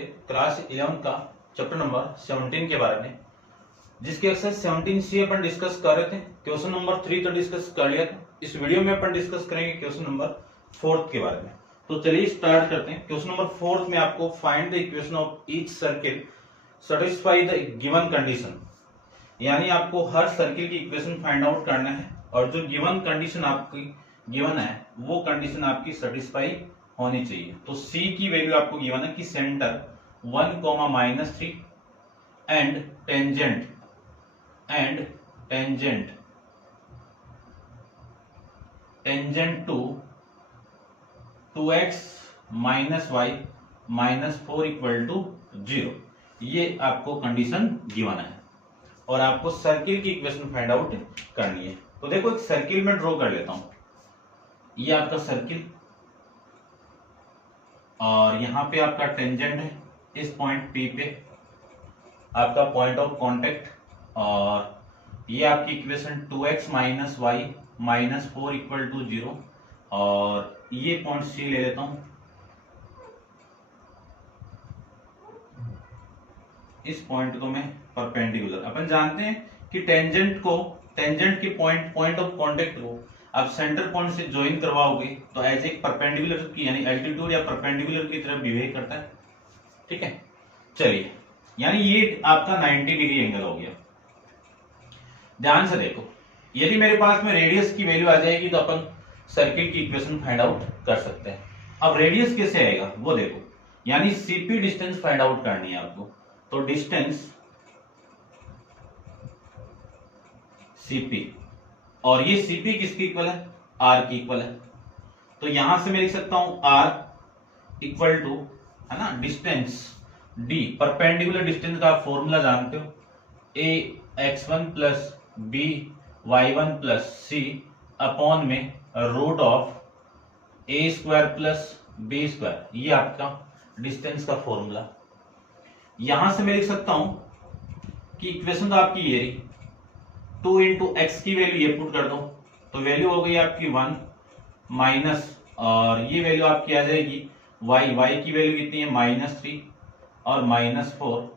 थे क्लास 11 का chapter number 17 के बारे में, जिसके एक्सरसाइज 17C अपन डिस्कस कर रहे थे। क्वेश्चन नंबर 3 तो डिस्कस कर लिया था। इस वीडियो में अपन डिस्कस करेंगे क्वेश्चन नंबर 4 के बारे में। तो चलिए स्टार्ट करते हैं। क्वेश्चन नंबर 4 में आपको find the equation of each circle satisfy the given condition, यानी आपको हर सर्किल की इक्वेशन फाइंड आउट करना है और जो गिवन कंडीशन आपकी गिवन है वो कंडीशन आपकी सेटिस्फाई होनी चाहिए। तो C की वैल्यू आपको गिवन है कि centre 1, -3 and tangent to 2x - y - 4 = 0, ये आपको कंडीशन गिवन है और आपको सर्किल की इक्वेशन फाइंड आउट करनी है। तो देखो एक सर्किल में ड्रॉ कर लेता हूं, ये आपका सर्किल और यहां पे आपका टेंजेंट है, इस पॉइंट P पे आपका पॉइंट ऑफ कांटेक्ट, और ये आपकी इक्वेशन 2x - y - 4 = 0 और ये पॉइंट C ले लेता हूं, इस पॉइंट को मैं परपेंडिकुलर। अपन जानते हैं कि टेंजेंट के पॉइंट ऑफ कांटेक्ट को आप सेंटर पॉइंट से ज्वाइन करवाओगे तो एज एक परपेंडिकुलर की यानी एल्टीट्यूड या परपेंडिकुलर की तरफ बिहेव करता है। ठीक है, चलिए, यानी ये आपका 90 डिग्री एंगल हो गया। ध्यान से देखो, यदि मेरे पास में रेडियस की वैल्यू आ जाएगी तो अपन सर्किल की इक्वेशन फाइंड आउट कर सकते हैं। अब रेडियस कैसे आएगा वो देखो, यानी सीपी डिस्टेंस फाइंड आउट करनी है आपको। तो डिस्टेंस सीपी, और ये सीपी किसकी इक्वल है? आर की इक्वल है। तो यहां से मैं लिख सकता हूं आर इक्वल टू, है ना, डिस्टेंस डी, परपेंडिकुलर डिस्टेंस का आप फॉर्मूला जानते हो, A x1 plus B y1 plus C upon में root of A square plus B square, ये आपका डिस्टेंस का फॉर्मूला। यहां से मैं लिख सकता हूं कि इक्वेशन तो आपकी ये रही, 2 × x की वैल्यू ये पुट कर दो तो वैल्यू हो गई आपकी 1 माइनस, और ये वैल्यू आपकी आ जाएगी y की वैल्यू कितनी है -3 और -4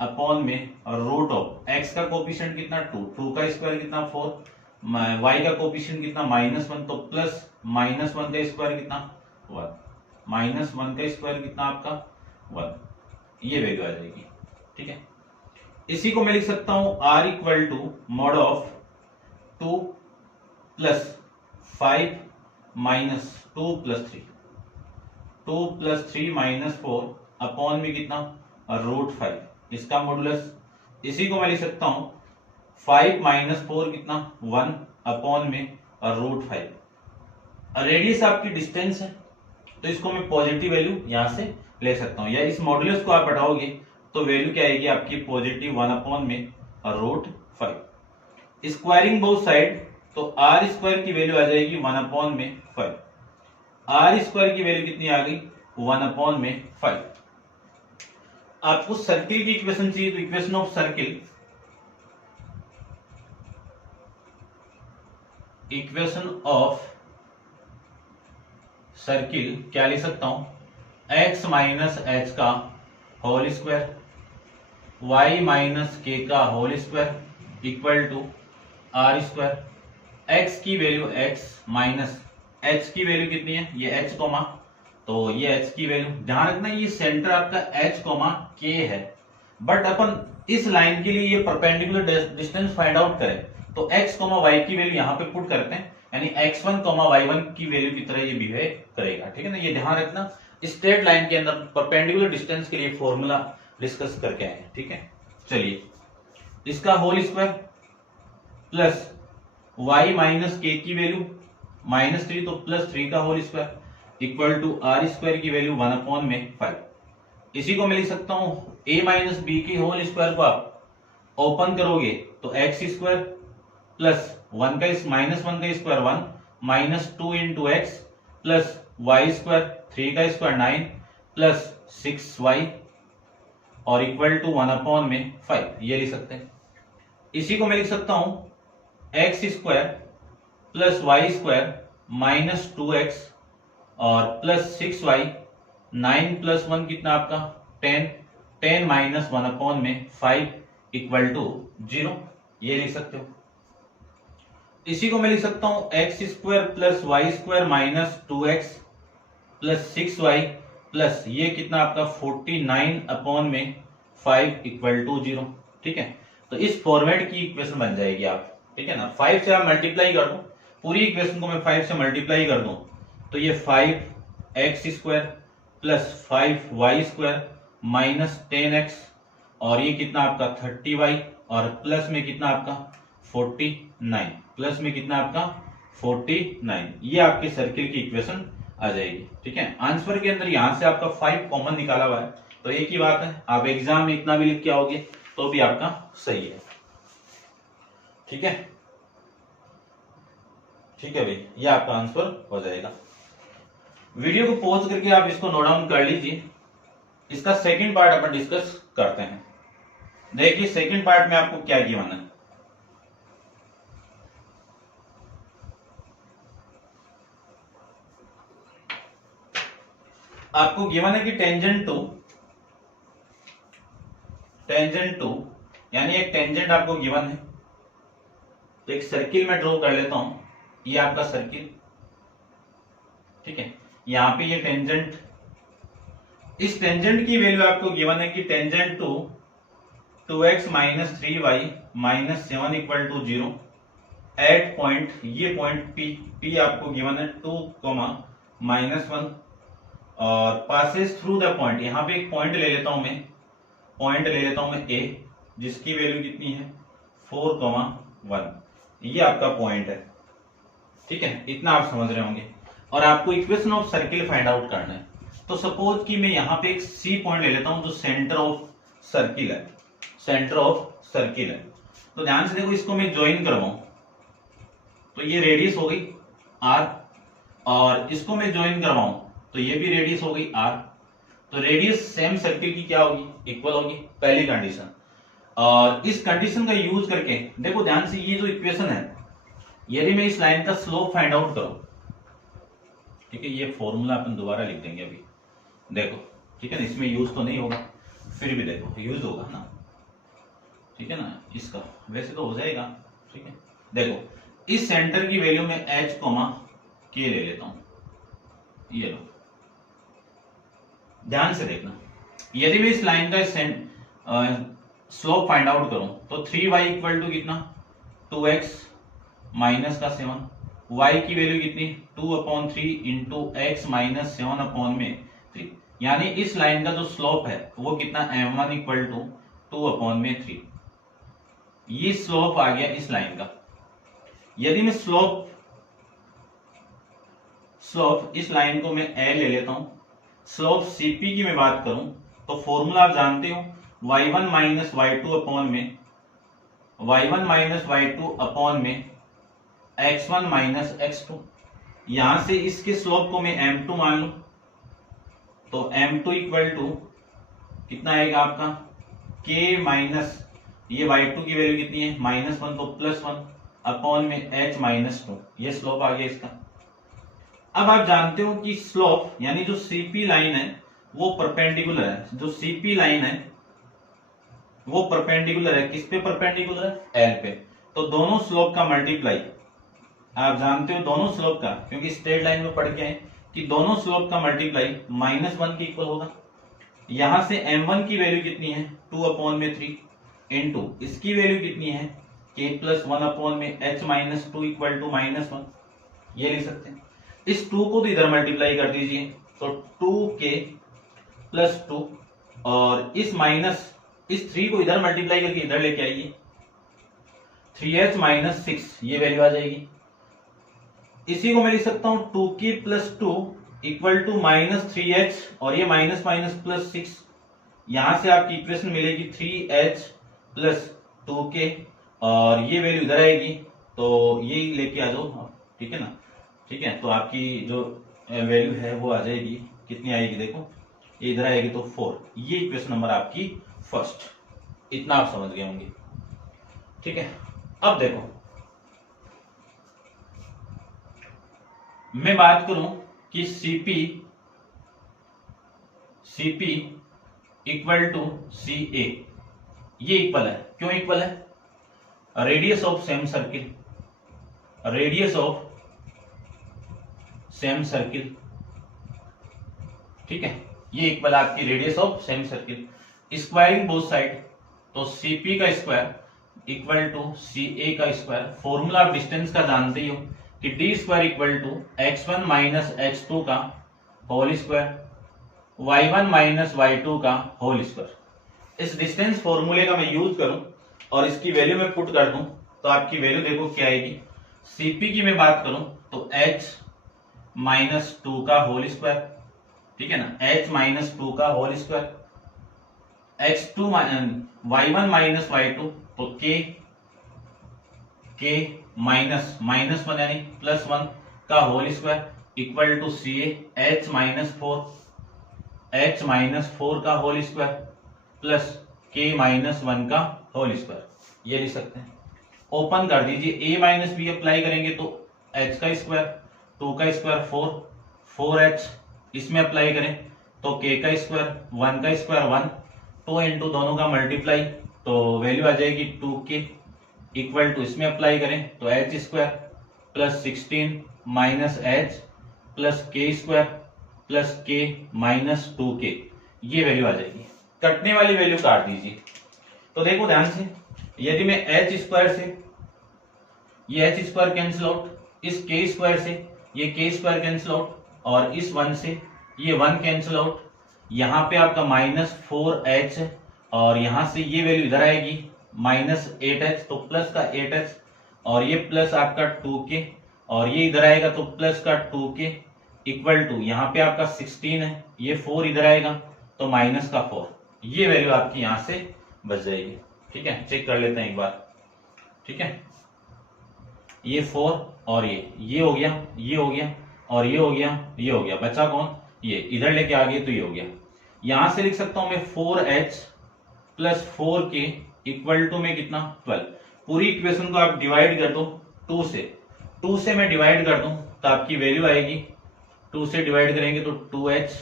अपॉन में रूट ऑफ x का कोफिशिएंट कितना 2 का स्क्वायर कितना 4, y का कोफिशिएंट कितना -1, तो प्लस -1 का स्क्वायर कितना 1, -1 का स्क्वायर कितना आपका 1, ये वैल्यू आ जाएगी। ठीक है, इसी को मैं लिख सकता हूं r equal to mod of 2 + 5 - 2 + 3 -4 upon में कितना √5, इसका मॉडुलस। इसी को मैं लिख सकता हूं 5 - 4 कितना 1 अपॉन में √5। रेडियस आपकी डिस्टेंस है तो इसको मैं पॉजिटिव वैल्यू यहां से ले सकता हूं, या इस मॉडुलस को आप हटाओगे तो वैल्यू क्या आएगी आपकी पॉजिटिव 1 अपॉन में √5। स्क्वायरिंग बोथ साइड तो आर स्क्वायर की वैल्यू आ जाएगी 1 अपॉन में 5। आर स्क्वायर की वैल्यू कितनी आ गई 1 अपॉन में 5। आपको सर्किल की इक्वेशन चाहिए तो इक्वेशन ऑफ सर्किल क्या लिख सकता हूं, x - h का होल स्क्वायर y - k का whole square equal to are square. x की वैल्यू x माइनस h की वैल्यू कितनी है, ये h कोमा, तो ये h की वैल्यू ध्यान रखना, ये सेंटर आपका h कोमा k है, बट अपन इस लाइन के लिए ये परपेंडिकुलर डिस्टेंस फाइंड आउट करें तो x y की वैल्यू यहां पे पुट करते हैं, यानी x1 y1 की वैल्यू की तरह ये बिहेव करेगा। ठीक है ना, ये ध्यान रखना। स्ट्रेट लाइन के अंदर परपेंडिकुलर डिस्टेंस के लिए फॉर्मूला डिस्कस करके आए हैं। ठीक है, चलिए, इसका whole square plus y - k की वैल्यू -3 तो +3 का whole square equal to are square की वैल्यू 1 अपॉन में 5। इसी को मैं लिख सकता हूं a - b की होल स्क्वायर को आप ओपन करोगे तो x स्क्वायर प्लस -1 का square 1 -2 × x plus y square 3 का स्क्वायर 9 प्लस 6y और इक्वल टू 1 अपॉन में 5, ये लिख सकते हैं। इसी को मैं लिख सकता हूं x square plus y square -2x और प्लस 6y 9 प्लस 1 कितना आपका 10, 10 माइनस 1 अपॉन में 5 इक्वल टू 0, ये लिख सकते हो। इसी को मैं लिख सकता हूं x square plus Y square minus 2x plus 6y plus ये कितना आपका 49 अपॉन में 5 इक्वल टू 0। ठीक है, तो इस फॉर्मेट की इक्वेशन बन जाएगी आप, ठीक है ना। 5 से आप मल्टीप्लाई कर दो, पूरी इक्वेशन को मैं 5 से मल्टीप्लाई कर दूं तो ये 5x square plus 5y square minus 10x और ये कितना आपका 30y और प्लस में कितना आपका 49, प्लस में कितना आपका 49, ये आपके सर्किल की इक्वेशन आ जाएगी। ठीक है, आंसर के अंदर यहां से आपका 5 कॉमन निकाला हुआ है, तो एक ही बात है, आप एग्जाम में इतना भी लिख के आओगे तो भी आपका सही है। ठीक है, ठीक है भाई, ये आपका आंसर हो जाएगा। वीडियो को पॉज करके आप इसको नोट डाउन कर लीजिए। इसका सेकंड पार्ट अपन डिस्कस करते हैं। देखिए सेकंड पार्ट में आपको क्या गिवन है। आपको गिवन है कि टेंजेंट टू यानी एक टेंजेंट आपको गिवन है, तो एक सर्किल में ड्रॉ कर लेता हूं, ये आपका सर्किल। ठीक है, यहां पे ये टेंजेंट, इस टेंजेंट की वैल्यू आपको गिवन है कि tangent to 2x minus 3y minus 7 equal to 0 at point, ये पॉइंट P आपको गिवन है 2, -1 और पासेस थ्रू द पॉइंट, यहां पे एक पॉइंट ले लेता हूं मैं, पॉइंट ले लेता हूं मैं A, जिसकी वैल्यू कितनी है 4, 1, ये आपका पॉइंट है। ठीक है, इतना आप समझ रहे होंगे। और आपको equation of circle find out करना है। तो सपोज कि मैं यहां पे एक C पॉइंट ले लेता हूं जो सेंटर ऑफ सर्किल है, सेंटर ऑफ सर्किल है। तो ध्यान से देखो, इसको मैं ज्वाइन करवाऊं तो ये रेडियस हो गई R, और इसको मैं ज्वाइन करवाऊं तो ये भी रेडियस हो गई R। तो रेडियस सेम सर्किल की क्या होगी, इक्वल होगी, पहली कंडीशन। और इस कंडीशन का यूज करके देखो ध्यान से, ये जो इक्वेशन है, यदि मैं इस लाइन का स्लोप फाइंड आउट करूं, ठीक है, ये फॉर्मूला अपन दोबारा लिख देंगे अभी, देखो, ठीक है ना, इसमें यूज तो नहीं होगा, फिर भी देखो यूज होगा ना, ठीक है ना, इसका वैसे तो हो जाएगा। ठीक है, देखो इस सेंटर की वैल्यू में h, k ले लेता हूं, ये लो, ध्यान से देखना, यदि मैं इस लाइन का स्लोप फाइंड आउट करूं तो 3y इक्वल टू कितना 2x माइनस का 7, y की वैल्यू कितनी 2/3 इंटू एक्स माइनस 7/3, यानी इस लाइन का जो स्लोप है वो कितना m1 इक्वल टू 2/3, ये स्लोप आ गया इस लाइन का। यदि मैं स्लोप इस लाइन को मैं a ले लेता हूं, स्लोप CP की मैं बात करूं तो फॉर्मूला आप जानते हो, y1 माइनस y2 अपॉन में x1 माइनस x2। यहां से इसके स्लोप को मैं m2 मान लू तो m2 इक्वल टू कितना आएगा आपका k माइनस, ये y2 की वैल्यू कितनी है -1 तो +1 अपॉन में h माइनस 2, ये स्लोप आ गया इसका। अब आप जानते हो कि स्लोप यानी जो CP लाइन है वो परपेंडिकुलर है, जो CP लाइन है वो परपेंडिकुलर है, किस पे परपेंडिकुलर है, L पे। तो दोनों स्लोप का मल्टीप्लाई, आप जानते हो दोनों स्लोप का, क्योंकि स्ट्रेट लाइन में पढ़ के आए कि दोनों स्लोप का मल्टीप्लाई -1 के इक्वल होगा। यहां से m1 की वैल्यू कितनी है 2/3 इंटू इसकी वैल्यू कितनी है k + 1/h minus 2 equal to -1, ये लिख सकते हैं। इस 2 को तो इधर मल्टीप्लाई कर दीजिए तो 2k + 2 और इस 3 को इधर मल्टीप्लाई करके इधर लेके आइए, 3h माइनस 6, ये वैल्यू आ जाएगी। इसी को मैं लिख सकता हूं 2k + 2 इक्वल टू -3h और ये माइनस माइनस +6, यहां से आपकी इक्वेशन मिलेगी 3h + 2k और ये वैल्यू इधर आएगी तो ये लेके आ जाओ, ठीक है ना। ठीक है, तो आपकी जो वैल्यू है वो आ जाएगी, कितनी आएगी देखो, ये इधर आएगी तो 4, ये इक्वेशन नंबर आपकी फर्स्ट। इतना आप समझ गए होंगे। ठीक है, अब देखो मैं बात करूं कि CP CP equal to CA, ये इक्वल है। क्यों इक्वल है? Radius of same circle, radius of same circle, ठीक है, ये इक्वल आपकी radius of same circle. Squaring both side, तो CP का स्क्वायर इक्वल टू CA का स्क्वायर। फॉर्मूला आप डिस्टेंस का जानते ही हो कि d square equal to x1 minus x2 का whole square, y1 minus y2 का होल स्क्वायर। इस डिस्टेंस फॉर्मूले का मैं यूज करूं और इसकी वैल्यू में पुट कर दूं तो आपकी वैल्यू देखो क्या आएगी। CP की मैं बात करूं तो h माइनस 2 का होल स्क्वायर, ठीक है ना, h माइनस 2 का whole square, x2 y1 minus y2 तो k माइनस 1 यानी +1 का whole square equal to CA h minus 4 का whole square plus k minus 1 का होल स्क्वायर, ये लिख सकते हैं। ओपन कर दीजिए, a माइनस बी अप्लाई करेंगे तो h का स्क्वायर, 2 का स्क्वायर 4h, इसमें अप्लाई करें तो k का स्क्वायर, 1 का स्क्वायर 1, 2 इंटू दोनों का मल्टीप्लाई तो वैल्यू आ जाएगी 2k इक्वल टू, इसमें अप्लाई करें तो h square plus 16 minus h plus k square plus k minus 2k, ये वैल्यू आ जाएगी। कटने वाली वैल्यू काट दीजिए। तो देखो ध्यान से, यदि मैं h स्क्वायर से ये h स्क्वायर कैंसिल आउट, इस k स्क्वायर से ये k स्क्वायर कैंसिल आउट और इस 1 से ये 1 कैंसिल आउट, यहाँ पे आपका -4h और यहां से ये वैल्यू इधर आएगी -8h, तो प्लस का 8h और ये प्लस आपका 2k और ये इधर आएगा तो प्लस का 2k इक्वल टू, यहाँ पे आपका 16 है, ये 4 इधर आएगा तो माइनस का 4, ये वैल्यू आपकी यहां से बच जाएगी। ठीक है, चेक कर लेते हैं एक बार। ठीक है, ये 4 और ये हो गया, ये हो गया और ये हो गया, ये हो गया, बचा कौन? ये इधर लेके आ गए तो ये हो गया। यहां से लिख सकता हूं मैं 4h plus 4k equal to में कितना 12। पूरी इक्वेशन को आप डिवाइड कर दो 2 से मैं डिवाइड कर दूं तो आपकी वैल्यू आएगी, 2 से डिवाइड करेंगे तो 2h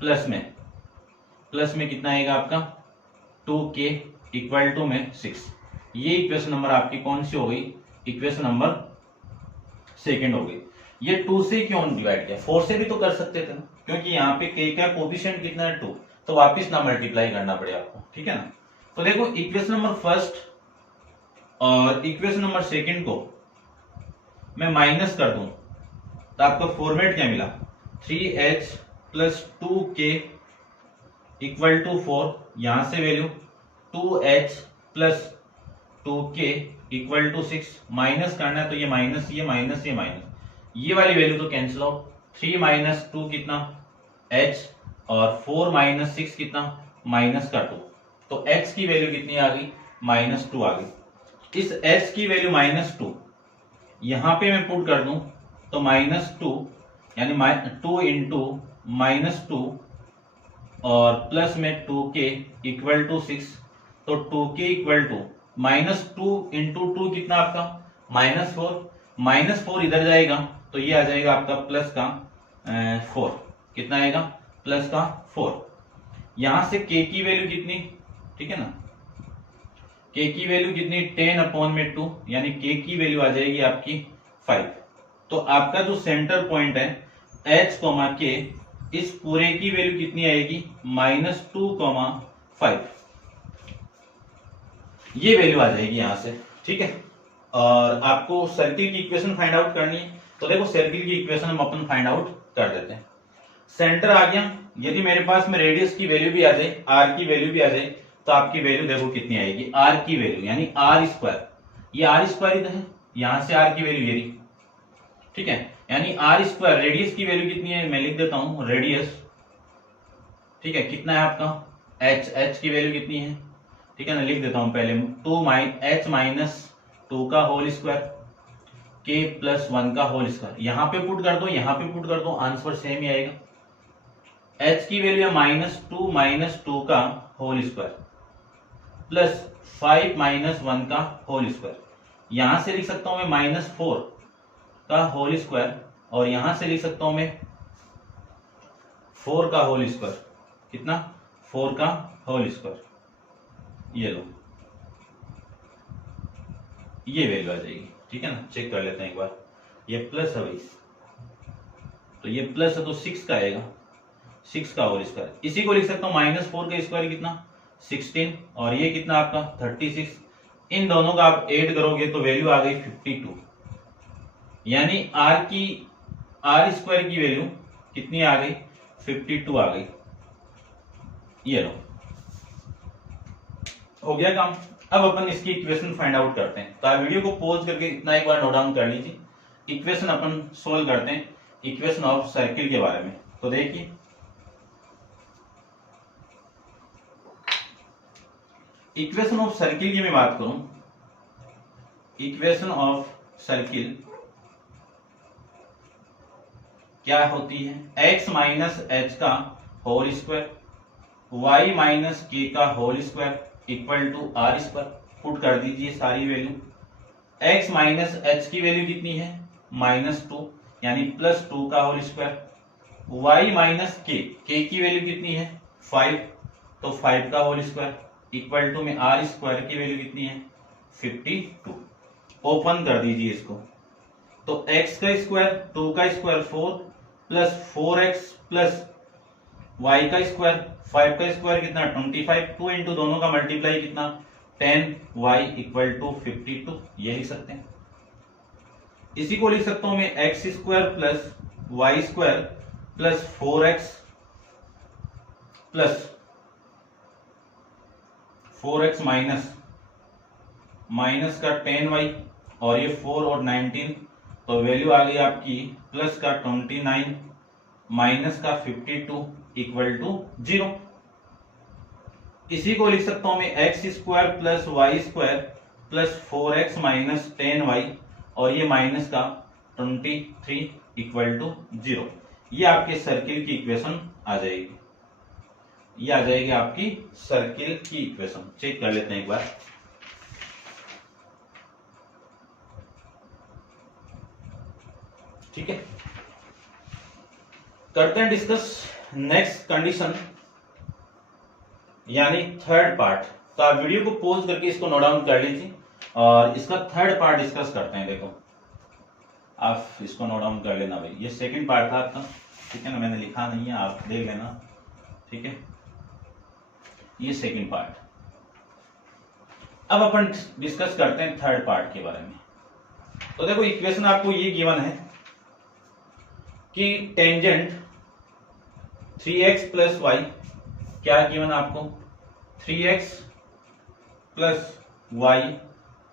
प्लस में कितना आएगा आपका 2k इक्वल टू में 6। ये इक्वेशन नंबर आपकी कौन सी हो गई? इक्वेशन नंबर सेकंड हो गई। ये 2 से क्यों डिवाइड किया? 4 से भी तो कर सकते थे ना, क्योंकि यहाँ पे k का कोफिशिएंट कितना है 2, तो वापिस ना मल्टीप्लाई करना पड़े आपको। ठीक है ना, तो देखो इक्वेशन नंबर फर्स्ट और इक्वेशन नंबर सेकंड को मैं माइनस कर दूं तो आपका फॉर्मेट क्या मिला? 3h plus 2k equal to 4, यहां से value 2h plus 2k equal to 6, minus करना है तो ये माइनस, ये माइनस, ये माइनस, ये वाली वैल्यू तो कैंसिल आउट। 3 माइनस 2 कितना h और 4 माइनस 6 कितना माइनस का 2, तो x की वैल्यू कितनी आ गई? -2 आ गई। इस h की वैल्यू -2 यहां पे मैं पुट कर दूं तो -2 यानी 2 इंटू -2 और प्लस में 2k इक्वल टू 6, तो 2k इक्वल टू -2 इंटू 2 कितना आपका -4, -4 इधर जाएगा तो ये आ जाएगा आपका प्लस का 4, कितना आएगा? प्लस का 4। यहां से k की वैल्यू कितनी? ठीक है ना, k की वैल्यू कितनी? 10/2 यानी k की वैल्यू आ जाएगी आपकी 5। तो आपका जो सेंटर पॉइंट है h, k, इस पूरे की वैल्यू कितनी आएगी? -2,5, ये वैल्यू आ जाएगी यहां से। ठीक है, और आपको सर्किल की इक्वेशन फाइंड आउट करनी है, तो देखो सर्किल की इक्वेशन हम अपन फाइंड आउट कर देते हैं। सेंटर आ गया, यदि मेरे पास में रेडियस की वैल्यू भी आ जाए, r की वैल्यू भी आ जाए, तो आपकी वैल्यू देखो कितनी आएगी? r की वैल्यू यानी r स्क्वायर, ये r स्क्वायर इधर है, यहां से r की वैल्यू ये रही। ठीक है, यानी r स्क्वायर, रेडियस की वैल्यू कितनी है मैं लिख देता हूं, रेडियस, ठीक है, कितना है आपका h की वैल्यू कितनी है? ठीक है ना, लिख देता हूं पहले, h माइनस 2 का होल स्क्वायर k प्लस 1 का होल स्क्वायर, यहां पे पुट कर दो, यहां पे पुट कर दो, आंसर सेम ही आएगा। h की वैल्यू है -2 का होल स्क्वायर प्लस 5 -1 का होल स्क्वायर, यहां से लिख सकता हूं मैं -4 का होल स्क्वायर और यहां से लिख सकता हूं मैं 4 का होल स्क्वायर, कितना 4 का होल स्क्वायर, ये लो, ये वैल्यू आ जाएगी। ठीक है ना, चेक कर लेते हैं एक बार। ये प्लस है भाई, तो ये प्लस है तो 6 का आएगा, 6 का होल स्क्वायर। इसी को लिख सकता हूँ -4 का स्क्वायर कितना 16, और ये कितना आपका 36। इन दोनों का आप ऐड करोगे तो वैल्यू आ गई 52, यानी आर स्क्वायर की वैल्यू कितनी आ गई 52 आ गई। ये लो, हो गया काम। अब अपन इसकी इक्वेशन फाइंड आउट करते हैं। तो आप वीडियो को पॉज करके इतना एक बार नोट डाउन कर लीजिए। इक्वेशन अपन सोल्व करते हैं, इक्वेशन ऑफ सर्किल के बारे में। तो देखिए, इक्वेशन ऑफ सर्किल की मैं बात करूं, इक्वेशन ऑफ सर्किल क्या होती है, x माइनस एच का whole square, y minus k का whole square equal to are square. Put कर दीजिए सारी वैल्यू। x माइनस एच की वैल्यू कितनी है -2, यानी +2 का होल स्क्वायर। y माइनस के की वैल्यू कितनी है 5, तो 5 का होल स्क्वायर इक्वल टू में आर स्क्वायर की वैल्यू कितनी है 52। ओपन कर दीजिए इसको, तो x का स्क्वायर 2 का square 4 plus 4x plus y का स्क्वायर 5 का स्क्वायर कितना 25, 2 इंटू दोनों का मल्टीप्लाई कितना 10y इक्वल टू 52, ये लिख सकते हैं। इसी को लिख सकता हूं मैं x square plus y square plus 4x plus 4x minus का 10y, और ये 4 और 19, तो वैल्यू आ गई आपकी प्लस का 29 माइनस का 52 इक्वल टू 0। इसी को लिख सकता हूं मैं x square plus Y square plus 4x minus 10y, और ये माइनस का 23 इक्वल टू 0। ये आपके सर्किल की इक्वेशन आ जाएगी, ये आ जाएगी आपकी सर्किल की इक्वेशन। चेक कर लेते हैं एक बार। ठीक है, करते हैं डिस्कस नेक्स्ट कंडीशन, यानी थर्ड पार्ट। तो आप वीडियो को पॉज करके इसको नोट डाउन कर लीजिए और इसका थर्ड पार्ट डिस्कस करते हैं। देखो, आप इसको नोट डाउन कर लेना भाई, ये सेकंड पार्ट था आपका, ठीक है ना, मैंने लिखा नहीं है, आप देख लेना। ठीक है, ये सेकंड पार्ट। अब अपन डिस्कस करते हैं थर्ड पार्ट के बारे में। तो देखो, इक्वेशन आपको ये गिवन है कि टेंजेंट 3x प्लस वाई, क्या गिवन आपको 3x plus y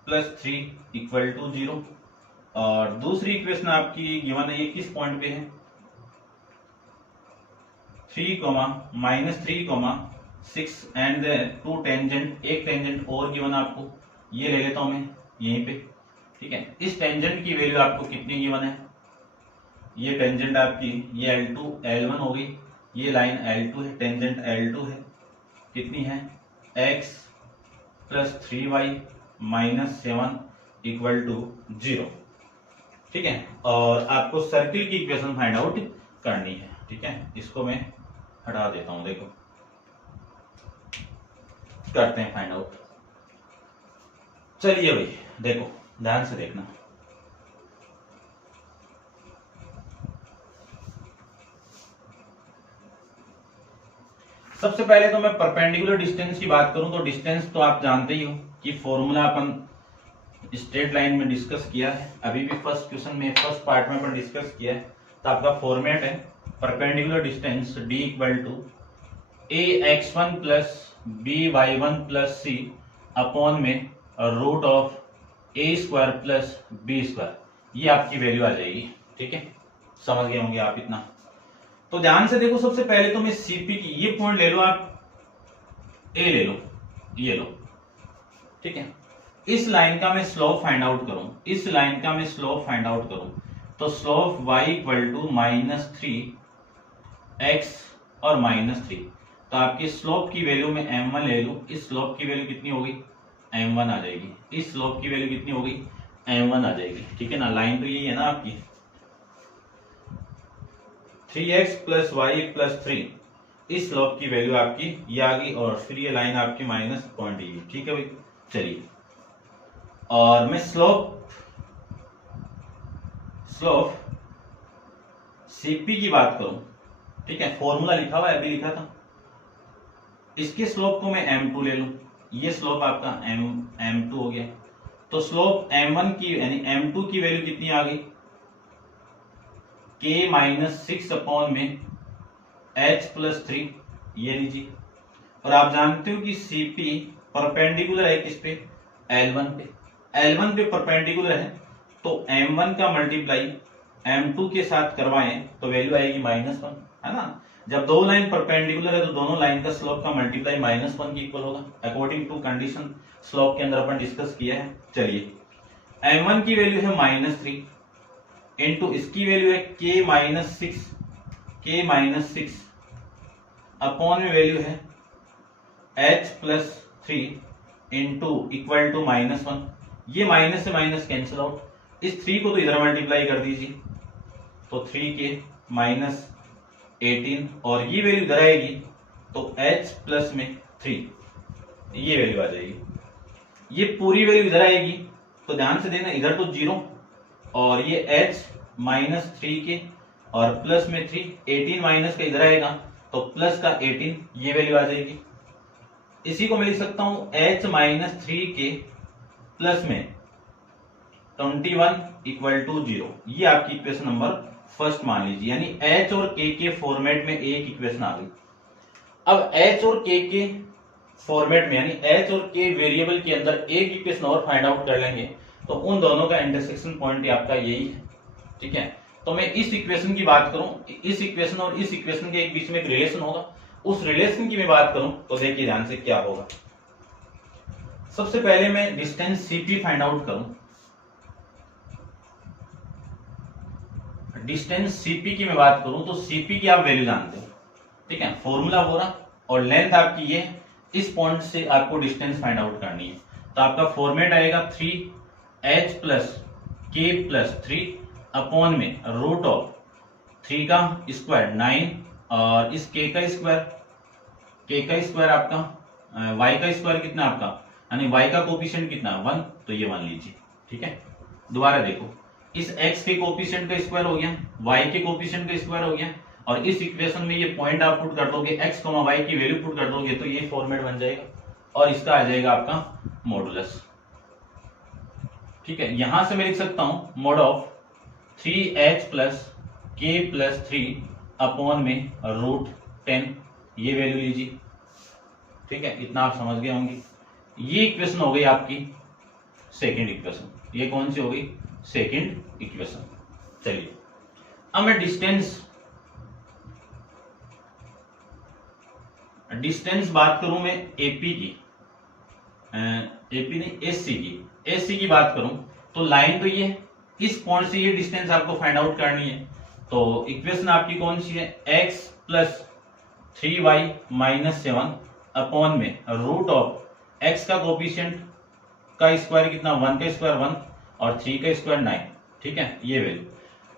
plus 3 equal to 0। और दूसरी इक्वेशन आपकी गिवन है, ये किस पॉइंट पे है 3, -3, 6 एंड 2 टेंजेंट, एक टेंजेंट और गिवन आपको, ये ले लेता हूं मैं यहीं पे। ठीक है, इस टेंजेंट की वैल्यू आपको कितनी गिवन है, ये टेंजेंट आपकी ये L2 L1 हो गई, ये लाइन L2 है, टेंजेंट L2 है, कितनी है x plus 3y minus 7 equal to 0। ठीक है, और आपको सर्किल की इक्वेशन फाइंड आउट करनी है। ठीक है, इसको मैं हटा देता हूं, देखो करते हैं फाइंड आउट। चलिए भाई, देखो ध्यान से देखना। सबसे पहले तो मैं परपेंडिकुलर डिस्टेंस की बात करूं, तो डिस्टेंस तो आप जानते ही हो कि फॉर्मूला अपन स्ट्रेट लाइन में डिस्कस किया है, अभी भी फर्स्ट क्वेश्चन में फर्स्ट पार्ट में अपन डिस्कस किया है। तो आपका फॉर्मेट है perpendicular distance d equal to ax1 plus by1 plus c upon में root of a square plus b square, ये आपकी वैल्यू आ जाएगी। ठीक है, समझ गए होंगे आप इतना। तो ध्यान से देखो, सबसे पहले तो मैं सीपी की ये पॉइंट ले लो, आप ए ले लो, ये लो। ठीक है, इस लाइन का मैं स्लोप फाइंड आउट करूं, इस लाइन का मैं स्लोप फाइंड आउट करूं, तो slope y equal to -3x और -3, तो आपकी स्लोप की वैल्यू में m1 ले लूं, इस स्लोप की वैल्यू कितनी होगी m1 आ जाएगी, इस स्लोप की वैल्यू कितनी होगी m1 आ जाएगी। ठीक है ना, लाइन तो यही है ना आपकी 3x प्लस वाई प्लस 3 इस स्लोप की वैल्यू आपकी ये आ गई और फिर ये लाइन आपकी माइनस पॉइंट ये, ठीक है भाई। चलिए, और मैं स्लोप सीपी की बात करूं, ठीक है, फॉर्मूला लिखा हुआ है, अभी लिखा था। इसके स्लोप को मैं m2 ले लूं, ये स्लोप आपका m2 हो गया। तो स्लोप m1 की यानी m2 की वैल्यू कितनी आ गई, k माइनस 6 अपॉन में h प्लस 3, ये लीजिए। और आप जानते हो कि CP परपेंडिकुलर है किस पे, L1 पे। L1 पे परपेंडिकुलर है तो m1 का मल्टीप्लाई m2 के साथ करवाएं तो वैल्यू आएगी -1, है ना। जब दो लाइन परपेंडिकुलर है तो दोनों लाइन का स्लोप का मल्टीप्लाई -1 की इक्वल होगा, अकॉर्डिंग टू कंडीशन स्लोप के अंदर अपन डिस्कस किया है। चलिए, m1 की वैल्यू है -3 इंटू इसकी वैल्यू है k माइनस 6 अपॉन में वैल्यू है h plus 3 into equal to -1। ये माइनस से माइनस कैंसिल आउट, इस 3 को तो इधर मल्टीप्लाई कर दीजिए तो 3k माइनस 18 और ये वैल्यू इधर आएगी तो h प्लस में 3, ये वैल्यू आ जाएगी। ये पूरी वैल्यू इधर आएगी तो ध्यान से देना, इधर तो 0 और ये h माइनस 3k और प्लस में 3, 18 माइनस का इधर आएगा तो प्लस का 18, ये वैल्यू आ जाएगी। इसी को मैं लिख सकता हूं h माइनस 3k प्लस में 21 इक्वल टू 0, ये आपकी इक्वेशन नंबर फर्स्ट मान लीजिए। यानी h और k के फॉर्मेट में एक इक्वेशन आ गई। अब h और k के फॉर्मेट में यानी h और k वेरिएबल के अंदर एक इक्वेशन और फाइंड आउट कर लेंगे तो उन दोनों का इंटरसेक्शन पॉइंट आपका यही है, ठीक है। तो मैं इस इक्वेशन की बात करूं, इस इक्वेशन और इस इक्वेशन के एक बीच में एक रिलेशन होगा, उस रिलेशन की मैं बात करूं तो देखिए ध्यान से क्या होगा। सबसे पहले मैं डिस्टेंस CP फाइंड आउट करूं। डिस्टेंस CP की मैं बात करूं तो CP की आप वैल्यू जानते हो, ठीक है, फॉर्मूला वो रहा और लेंथ आपकी ये, इस पॉइंट से आपको डिस्टेंस फाइंड आउट करनी है। तो आपका फॉर्मेट आएगा 3h plus k plus 3 upon में रूट ऑफ 3 का स्क्वायर 9 और इस k का स्क्वायर आपका y का स्क्वायर कितना आपका, यानी y का कोफिशिएंट कितना 1, तो ये मान लीजिए, ठीक है। दोबारा देखो, इस x के कोफिशिएंट का स्क्वायर हो गया, y के कोफिशिएंट का स्क्वायर हो गया और इस इक्वेशन में ये पॉइंट आप पुट कर दोगे, x, y की वैल्यू पुट कर दोगे तो ये फॉर्मेट बन जाएगा और इसका आ जाएगा आपका मॉडुलस, ठीक है। यहां से मैं लिख सकता हूं mod of 3h plus k plus 3 upon में रूट 10, ये वैल्यू लीजिए, ठीक है। इतना आप समझ गए होंगे। ये इक्वेशन हो गई आपकी सेकंड इक्वेशन। ये कौन सी हो गई, सेकंड इक्वेशन। चलिए, अब मैं डिस्टेंस बात करूं मैं एपी की, एपी नहीं एससी की बात करूं तो लाइन तो ये, इस पॉइंट से ये डिस्टेंस आपको फाइंड आउट करनी है। तो इक्वेशन आपकी कौन सी है, x plus 3y minus 7 upon में रूट ऑफ x का कोफिशिएंट का स्क्वायर कितना, 1 का स्क्वायर 1 और 3 का स्क्वायर 9, ठीक है, ये वैल्यू।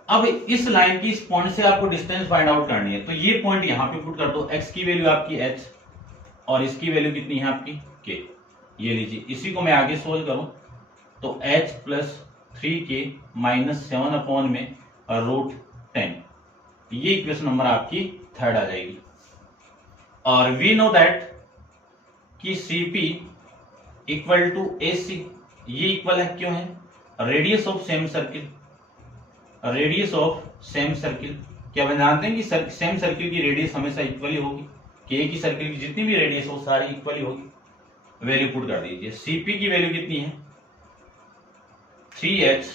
अब इस लाइन की, इस पॉइंट से आपको डिस्टेंस फाइंड आउट करनी है तो ये पॉइंट यहां पे पुट कर दो, x की वैल्यू आपकी h और इसकी वैल्यू कितनी है आपकी k, ये लीजिए। इसी को मैं आगे सोल्व करूं तो h plus 3k minus 7 upon में रूट 10, ये इक्वेशन नंबर आपकी थर्ड आ जाएगी। और वी नो दैट कि CP इक्वल टू AC, ये इक्वल है, क्यों है, radius of same circle, radius of same circle. क्या हम जानते हैं कि सेम सर्किल की रेडियस हमेशा इक्वली होगी, के की सर्किल की जितनी भी रेडियस हो सारी इक्वली होगी। वैल्यू पुट कर दीजिए, CP की वैल्यू कितनी है 3h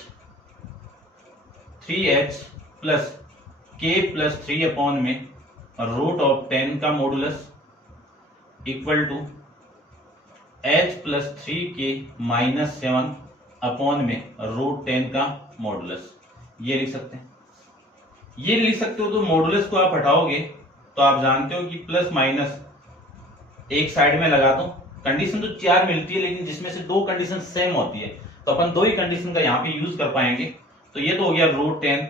plus k plus 3 upon में रूट ऑफ 10 का modulus equal to h plus 3k minus 7 upon में रूट 10 का मॉडुलस, ये लिख सकते हैं। ये लिख सकते हो तो मॉडुलस को आप हटाओगे तो आप जानते हो कि प्लस माइनस एक साइड में लगा दो। कंडीशन तो 4 मिलती है लेकिन जिसमें से 2 कंडीशन सेम होती है तो अपन 2 ही कंडीशन का यहाँ पे यूज कर पाएंगे। तो ये तो हो गया रूट 10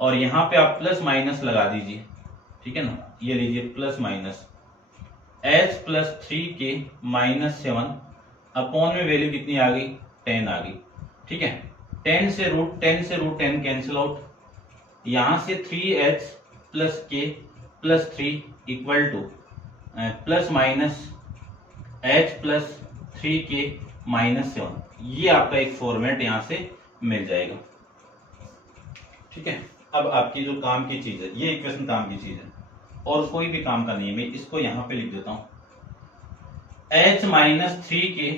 और यहाँ पे आप प्लस माइनस लगा दीजिए, ठीक है ना, ये लीजिए plus minus h plus 3k minus 7 upon में वैल्यू कितनी आ गई 10 आ गई। ठीक है, 10 से रूट 10 कैंसिल आउट, यहां से 3h plus k plus 3 equal two plus minus h plus 3k minus 7, ये आपका एक फॉर्मेट यहां से मिल जाएगा। ठीक है, अब आपकी जो काम की चीज है, ये इक्वेशन काम की चीज है और कोई भी काम का नहीं है। मैं इसको यहां पे लिख देता हूं h minus 3k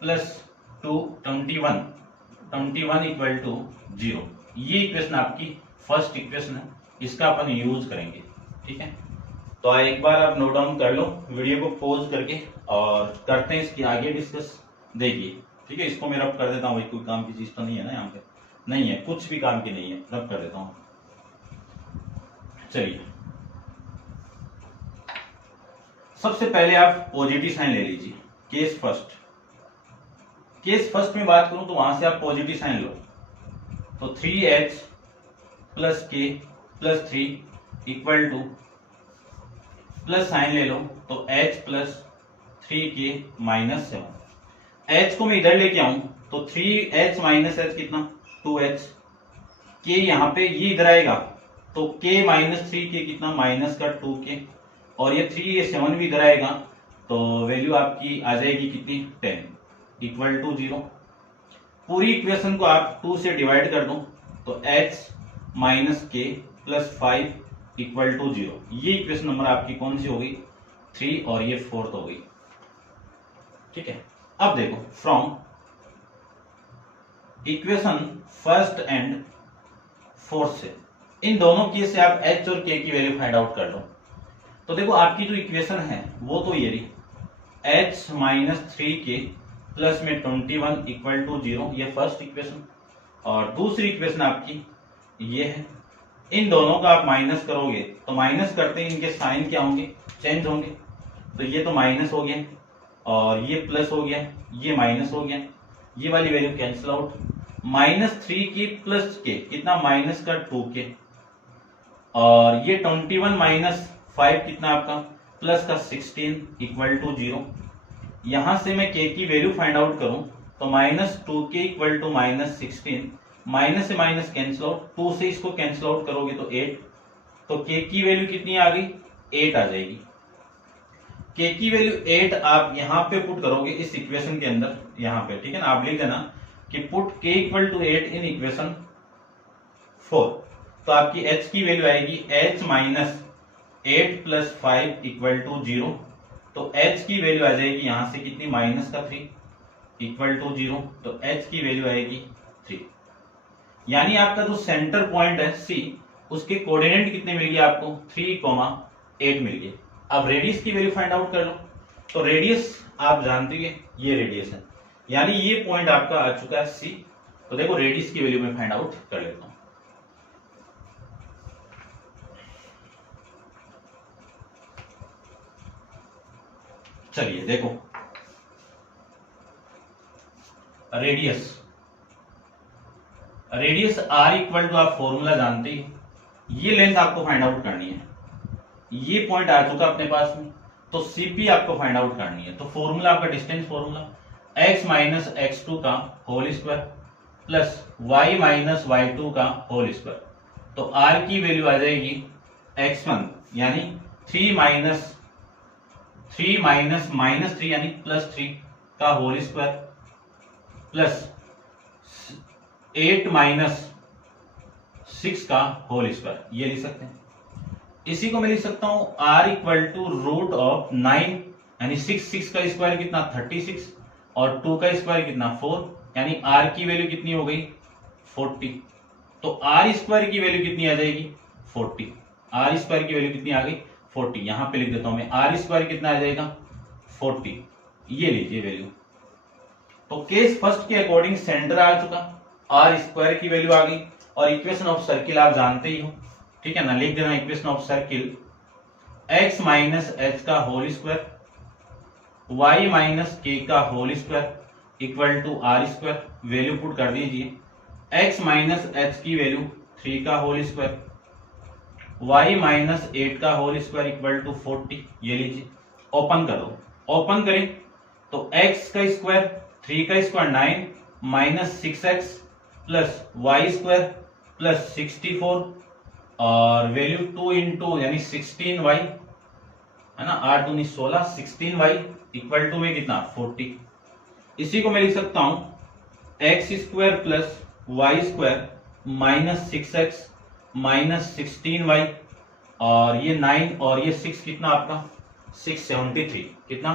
plus 21 equal to 0, ये इक्वेशन आपकी फर्स्ट इक्वेशन है, इसका अपन यूज करेंगे। ठीक है, तो एक बार आप नोट डाउन कर लो, वीडियो को पॉज करके, और करते हैं इसकी आगे डिस्कस। देखिए, ठीक है, इसको मैं रब कर देता हूँ, भाई कोई काम की चीज तो नहीं है ना यहाँ पे, नहीं है, कुछ भी काम की नहीं है, रब कर देता हूँ। चलिए, सबसे पहले आप पॉजिटिव साइन ले लीजिए, केस फर्स्ट में बात करूं तो वहां से आप पॉजिटिव साइन लो, तो 3h plus k plus 3 equal two plus sign ले लो तो h plus 3k minus 7। h को मैं इधर लेके आऊं तो 3h माइनस h कितना 2h, k यहाँ पे ये इधर आएगा तो k माइनस 3k कितना माइनस का 2k, और ये 3 ये 7 भी इधर आएगा तो वैल्यू आपकी आ जाएगी कितनी 10 इक्वल टू 0। पूरी इक्वेशन को आप 2 से डिवाइड कर दो तो h minus k plus 5 equal to 0, ये इक्वेशन नंबर आपकी कौन सी हो गई 3 और ये 4th हो गई। ठीक है, अब देखो from equation first and fourth से, इन दोनों केस से आप h और k की वैल्यू फाइंड आउट कर लो। तो देखो आपकी जो इक्वेशन है वो तो ये रही h माइनस 3k प्लस में 21 इक्वल टू 0, ये फर्स्ट इक्वेशन, और दूसरी इक्वेशन आपकी ये है। इन दोनों का आप माइनस करोगे तो माइनस करते ही इनके साइन क्या होंगे चेंज होंगे, तो ये तो माइनस हो गया और ये प्लस हो गया, ये माइनस हो गया, ये वाली value cancel out, minus 3k plus k कितना माइनस का 2k, और ये 21 माइनस 5 कितना आपका प्लस का 16 इक्वल टू 0। यहां से मैं k की वैल्यू फाइंड आउट करूं तो minus 2k equal to minus 16, minus से माइनस कैंसिल आउट, 2 से इसको कैंसिल आउट करोगे तो 8, तो k की वैल्यू कितनी आ गई 8 आ जाएगी। k की वैल्यू 8 आप यहां पे पुट करोगे इस इक्वेशन के अंदर, यहां पे, ठीक है ना, आप लिख देना कि put k equal to 8 in equation 4, तो आपकी h की वैल्यू आएगी h minus 8 plus 5 equal to 0, तो h की वैल्यू आ जाएगी यहां से कितनी माइनस का 3 इक्वल टू 0, तो h की वैल्यू आएगी 3। यानी आपका जो सेंटर पॉइंट है C, उसके कोऑर्डिनेट कितने मिल गए आपको 3,8 मिल गए। अब रेडियस की वैल्यू फाइंड आउट कर लो, तो रेडियस आप जानते हैं ये रेडियस है, यानी ये पॉइंट आपका आ चुका है C, तो देखो रेडियस की वैल्यू मैं फाइंड आउट कर लेता हूं। चलिए देखो, रेडियस r इक्वल टू आप फॉर्मूला जानते ही, ये लेंथ आपको फाइंड आउट करनी है, ये पॉइंट आ चुका अपने पास में, तो CP आपको फाइंड आउट करनी है। तो फॉर्मूला आपका distance formula x minus x2 का whole square plus y minus y2 का होल स्क्वायर, तो r की वैल्यू आ जाएगी x1 यानी 3 माइनस 3 यानी प्लस 3 का होल स्क्वायर प्लस 8 माइनस 6 का होल स्क्वायर, ये लिख सकते हैं। इसी को मैं लिख सकता हूं r equal to root of 9 यानी 6 का स्क्वायर कितना 36 और 2 का स्क्वायर कितना 4, यानी r की वैल्यू कितनी हो गई 40, तो r स्क्वायर की वैल्यू कितनी आ जाएगी 40, r स्क्वायर की वैल्यू कितनी आ गई 40, यहां पे लिख देता हूं मैं r स्क्वायर कितना आ जाएगा 40, ये लीजिए वैल्यू। तो केस फर्स्ट के अकॉर्डिंग सेंटर आ चुका, r स्क्वायर की वैल्यू आ गई, और इक्वेशन ऑफ सर्किल आप जानते ही हो, ठीक है ना, लिख देना equation of circle x minus h का whole square y minus k का whole square equal to r square, value put कर दीजिए, x माइनस h की वैल्यू 3 का होल स्क्वायर, y माइनस 8 का होल स्क्वायर इक्वल टू 40। ये लीजिए, open करो, ओपन करें तो x का स्क्वायर 3 का square 9 minus 6x plus Y square plus 64 और वैल्यू 2 इंटू यानी 16y है ना, 8 दूनी 16, 16y इक्वल टू में कितना 40। इसी को मैं लिख सकता हूं x square plus Y square minus 6x minus 16y और ये 9 और ये 6 कितना आपका 673, कितना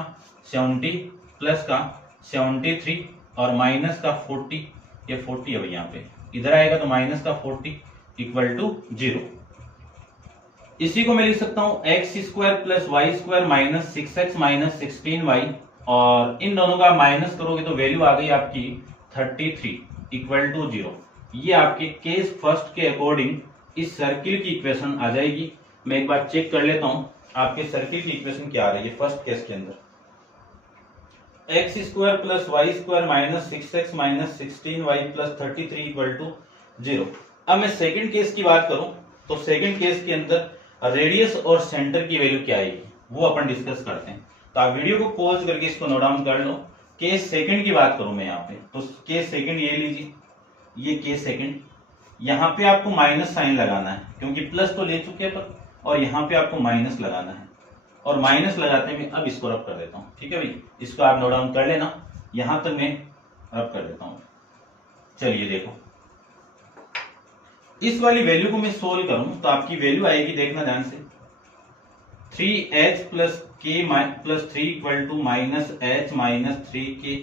70 प्लस का 73 और माइनस का 40, ये 40 है भाई, यहाँ पे इधर आएगा तो माइनस का 40 इक्वल टू 0। इसी को मैं लिख सकता हूं x square plus Y square minus 6x minus 16y और इन दोनों का माइनस करोगे तो वैल्यू आ गई आपकी 33 इक्वल टू 0। ये आपके केस फर्स्ट के अकॉर्डिंग इस सर्किल की इक्वेशन आ जाएगी। मैं एक बार चेक कर लेता हूं आपके सर्किल की इक्वेशन क्या आ रही है फर्स्ट केस के अंदर। X square plus Y square minus 6x minus 16y plus 33 equal to 0। अब मैं सेकंड केस की बात करूं तो सेकंड केस के अंदर रेडियस और सेंटर की वैल्यू क्या आएगी वो अपन डिस्कस करते हैं। तो आप वीडियो को पॉज करके इसको नोट डाउन कर लो। केस सेकंड की बात करूं मैं यहाँ पे, तो केस सेकंड ये लीजिए, ये केस सेकंड, यहाँ पे आपको माइनस साइन लगाना है क्योंकि प्लस तो ले चुके हैं पर, और यहाँ पे आपको माइनस लगाना है और माइनस लगाते में अब इसको रब कर देता हूँ। ठीक है भाई, इसको आप नोट डाउन कर लेना, यहां तक मैं रब कर देता हूँ। चलिए देखो, इस वाली वैल्यू को मैं सोल्व करूं तो आपकी वैल्यू आएगी, देखना ध्यान से, 3h plus k plus 3 equal to minus h minus 3k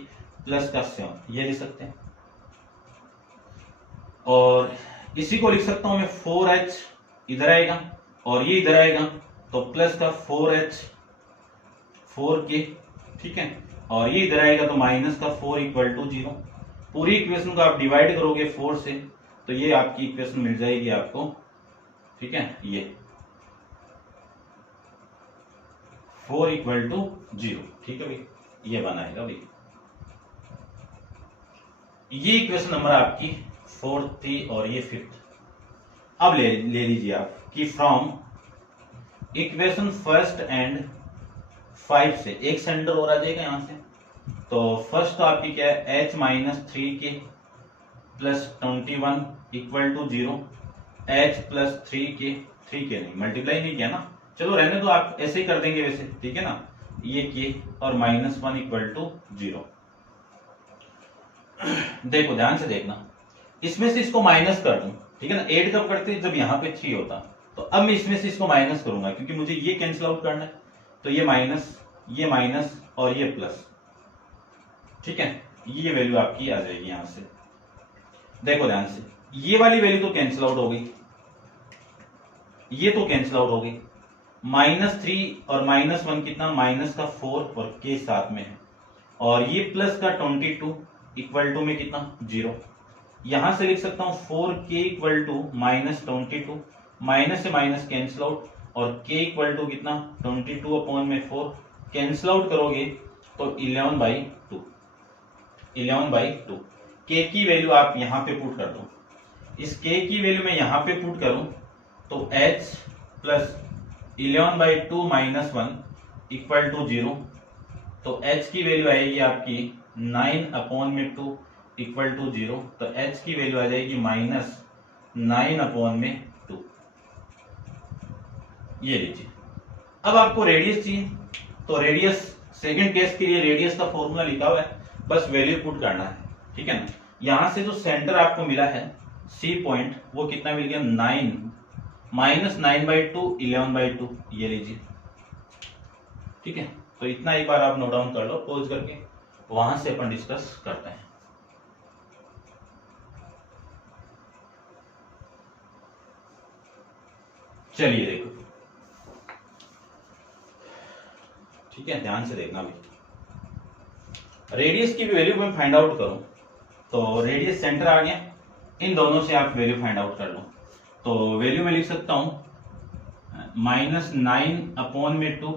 plus का 7, ये लिख सकते हैं। और इसी को लिख सकता हूं मैं 4h, इधर आएगा और ये इधर आएगा तो प्लस का 4h 4k, ठीक है, और ये इधर आएगा तो माइनस का 4 इक्वल टू 0। पूरी इक्वेशन को आप डिवाइड करोगे 4 से तो ये आपकी इक्वेशन मिल जाएगी आपको, ठीक है, ये 4 इक्वल टू 0। ठीक है भाई, ये बनाएगा भाई, ये इक्वेशन नंबर आपकी 4th थी और ये 5th। अब ले लीजिए आप कि फ्रॉम इक्वेशन फर्स्ट एंड 5 से एक सेंटर और आ जाएगा यहां से। तो फर्स्ट तो आपकी क्या है, h minus 3k plus 21 equal to 0, h plus 3k, 3k नहीं मल्टीप्लाई नहीं किया ना, चलो रहने दो, आप ऐसे ही कर देंगे वैसे, ठीक है ना, ये k और माइनस 1 इक्वल टू 0। देखो ध्यान से देखना, इसमें से इसको माइनस कर दूं, ठीक है ना, ऐड कब करते जब यहाँ पे 3 होता, तो अब मैं इसमें से इसको माइनस करूंगा क्योंकि मुझे ये कैंसिल आउट करना है, तो ये माइनस और ये प्लस, ठीक है, ये वैल्यू आपकी आ जाएगी यहां से। देखो ध्यान से, ये वाली वैल्यू तो कैंसिल आउट हो गई, ये तो कैंसिल आउट हो गई, -3 और -1 कितना, माइनस का 4 और के साथ में है, और ये प्लस का 22 इक्वल टू में कितना 0। यहां से लिख सकता हूं 4k इक्वल टू -22, माइनस से माइनस कैंसिल आउट और k इक्वल टू कितना 22 अपॉन में 4, कैंसिल आउट करोगे तो 11/2, 11/2। k की वैल्यू आप यहां पे पुट कर दो, इस k की वैल्यू मैं यहां पे पुट करूं तो h plus 11/2 minus 1 equal to 0, तो h की वैल्यू आएगी आपकी 9 अपॉन में 2 इक्वल टू 0, तो h की वैल्यू आ जाएगी -9 अपॉन में 2। ये लीजिए, अब आपको रेडियस चाहिए, तो रेडियस सेकंड केस के लिए रेडियस का फॉर्मूला लिखा हुआ है, बस वैल्यू पुट करना है, ठीक है ना। यहां से जो सेंटर आपको मिला है C पॉइंट, वो कितना मिल गया 9, -9/2 11/2, ये लीजिए, ठीक है। तो इतना एक बार आप नोट डाउन कर लो पॉज करके, वहां से अपन डिस्कस करते हैं। चलिए देखो, ठीक है, ध्यान से देखना भी, रेडियस की भी वैल्यू मैं फाइंड आउट करूं तो रेडियस सेंटर आ गया, इन दोनों से आप वैल्यू फाइंड आउट कर लो, तो वैल्यू मैं लिख सकता हूं -9 अपॉन में 2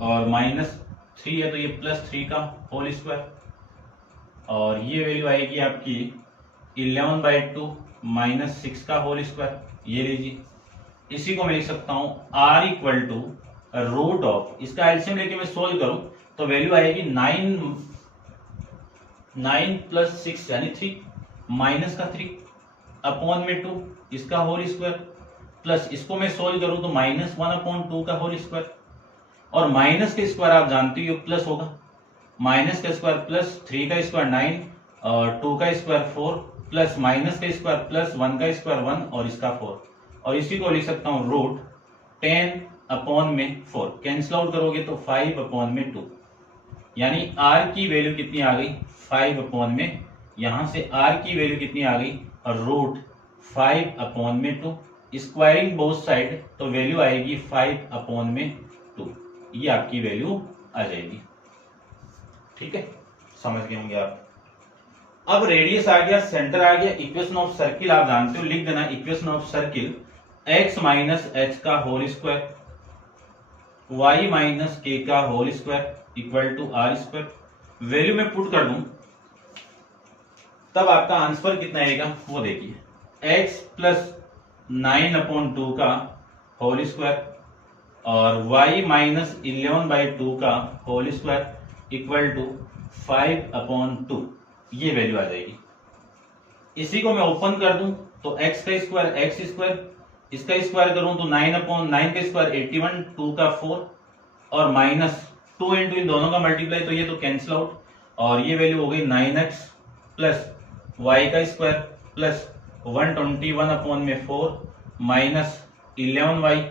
और -3 है तो ये +3 का होल स्क्वायर, और ये वैल्यू आएगी आपकी 11/2 -6 का होल स्क्वायर, ये लीजिए, इसी को मैं लिख सकता हूं r equal to root of, इसका एलसीएम लेके मैं सोल्व करूं तो वैल्यू आएगी 9 प्लस 6 यानी 3 माइनस का 3 अपॉन में 2 इसका होल स्क्वायर प्लस इसको मैं सोल्व करूं तो माइनस 1 अपॉन 2 का होल स्क्वायर, और माइनस का स्क्वायर आप जानते हो प्लस होगा, माइनस का स्क्वायर प्लस 3 का स्क्वायर 9 और 2 का स्क्वायर 4 प्लस माइनस का स्क्वायर प्लस 1 का स्क्वायर 1 और इसका 4, और इसी को लिख सकता हूं रूट 10 अपॉन में 4, कैंसिल आउट करोगे तो 5 अपॉन में 2, यानी r की वैल्यू कितनी आ गई 5 अपॉन में, यहां से r की वैल्यू कितनी आ गई रूट 5 अपॉन में 2, स्क्वायरिंग बोथ साइड तो वैल्यू आएगी 5 अपॉन में 2, ये आपकी वैल्यू आ जाएगी। ठीक है, समझ गए होंगे आप। अब रेडियस आ गया, सेंटर आ गया, इक्वेशन ऑफ सर्किल आप जानते हो, लिख देना equation of circle x minus h का whole square y minus k का whole square equal to are square, value में पुट कर दूं तब आपका आंसर कितना आएगा वो देखिए, x प्लस 9 अपॉन 2 का होल स्क्वायर और y माइनस 11/2 का whole square equal to 5 upon 2, ये वैल्यू आ जाएगी। इसी को मैं ओपन कर दूं तो x का स्क्वायर x स्क्वायर, इसका स्क्वायर करूं तो 9 अपॉन 9 का स्क्वायर 81, 2 का 4 और माइनस 2 इंटू इन दोनों का मल्टीप्लाई तो ये तो कैंसिल आउट, और ये वैल्यू हो गई 9x प्लस y का स्क्वायर प्लस 121 अपॉन में 4 माइनस 11y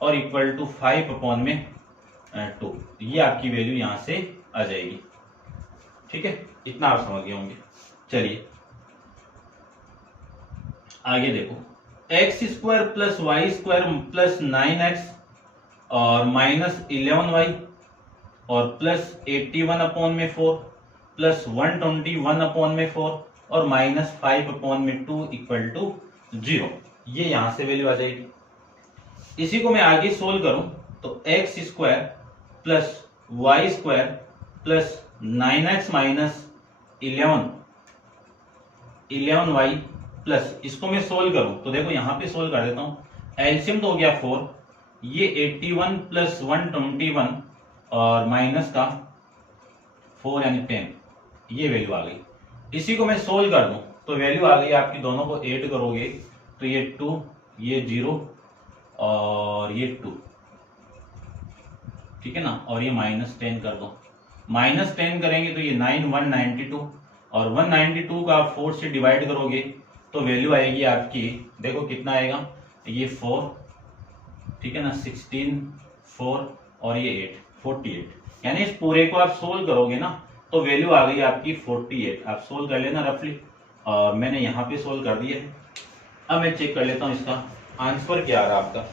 और इक्वल टू 5 अपॉन में 2, ये आपकी वैल्यू यहां से आ जाएगी। ठीक है, इतना आप समझ गए होंगे। चलिए आगे देखो, x square plus Y square plus 9x और माइनस 11y और प्लस 81 अपॉन में 4 प्लस 121 अपॉन में 4 और माइनस 5 अपॉन में 2 इक्वल टू 0, ये यहां से वैल्यू आ जाएगी। इसी को मैं आगे सोल्व करूं तो x square plus Y square plus 9x minus 11y plus इसको मैं सोल्व करूं तो देखो यहां पे सोल्व कर देता हूं, एलसीएम तो हो गया 4, ये 81 प्लस 121 और माइनस का 4 यानी 10, ये वैल्यू आ गई। इसी को मैं सोल्व कर दूं तो वैल्यू आ गई आपकी, दोनों को ऐड करोगे तो ये 2, ये 0 और ये 2, ठीक है ना, और ये माइनस 10 कर दो, माइनस 10 करेंगे तो ये 9 192 और 192 का आप 4 से डिवाइड करोगे तो वैल्यू आएगी आपकी, देखो कितना आएगा, ये 4, ठीक है ना, 16 4 और ये 8 48, यानी इस पूरे को आप सोल्व करोगे ना तो वैल्यू आ गई आपकी 48। आप सोल्व कर लेना रफली, और मैंने यहाँ पे सोल्व कर दिया है। अब मैं चेक कर लेता हूँ इसका आंसर क्या आ रहा है आपका,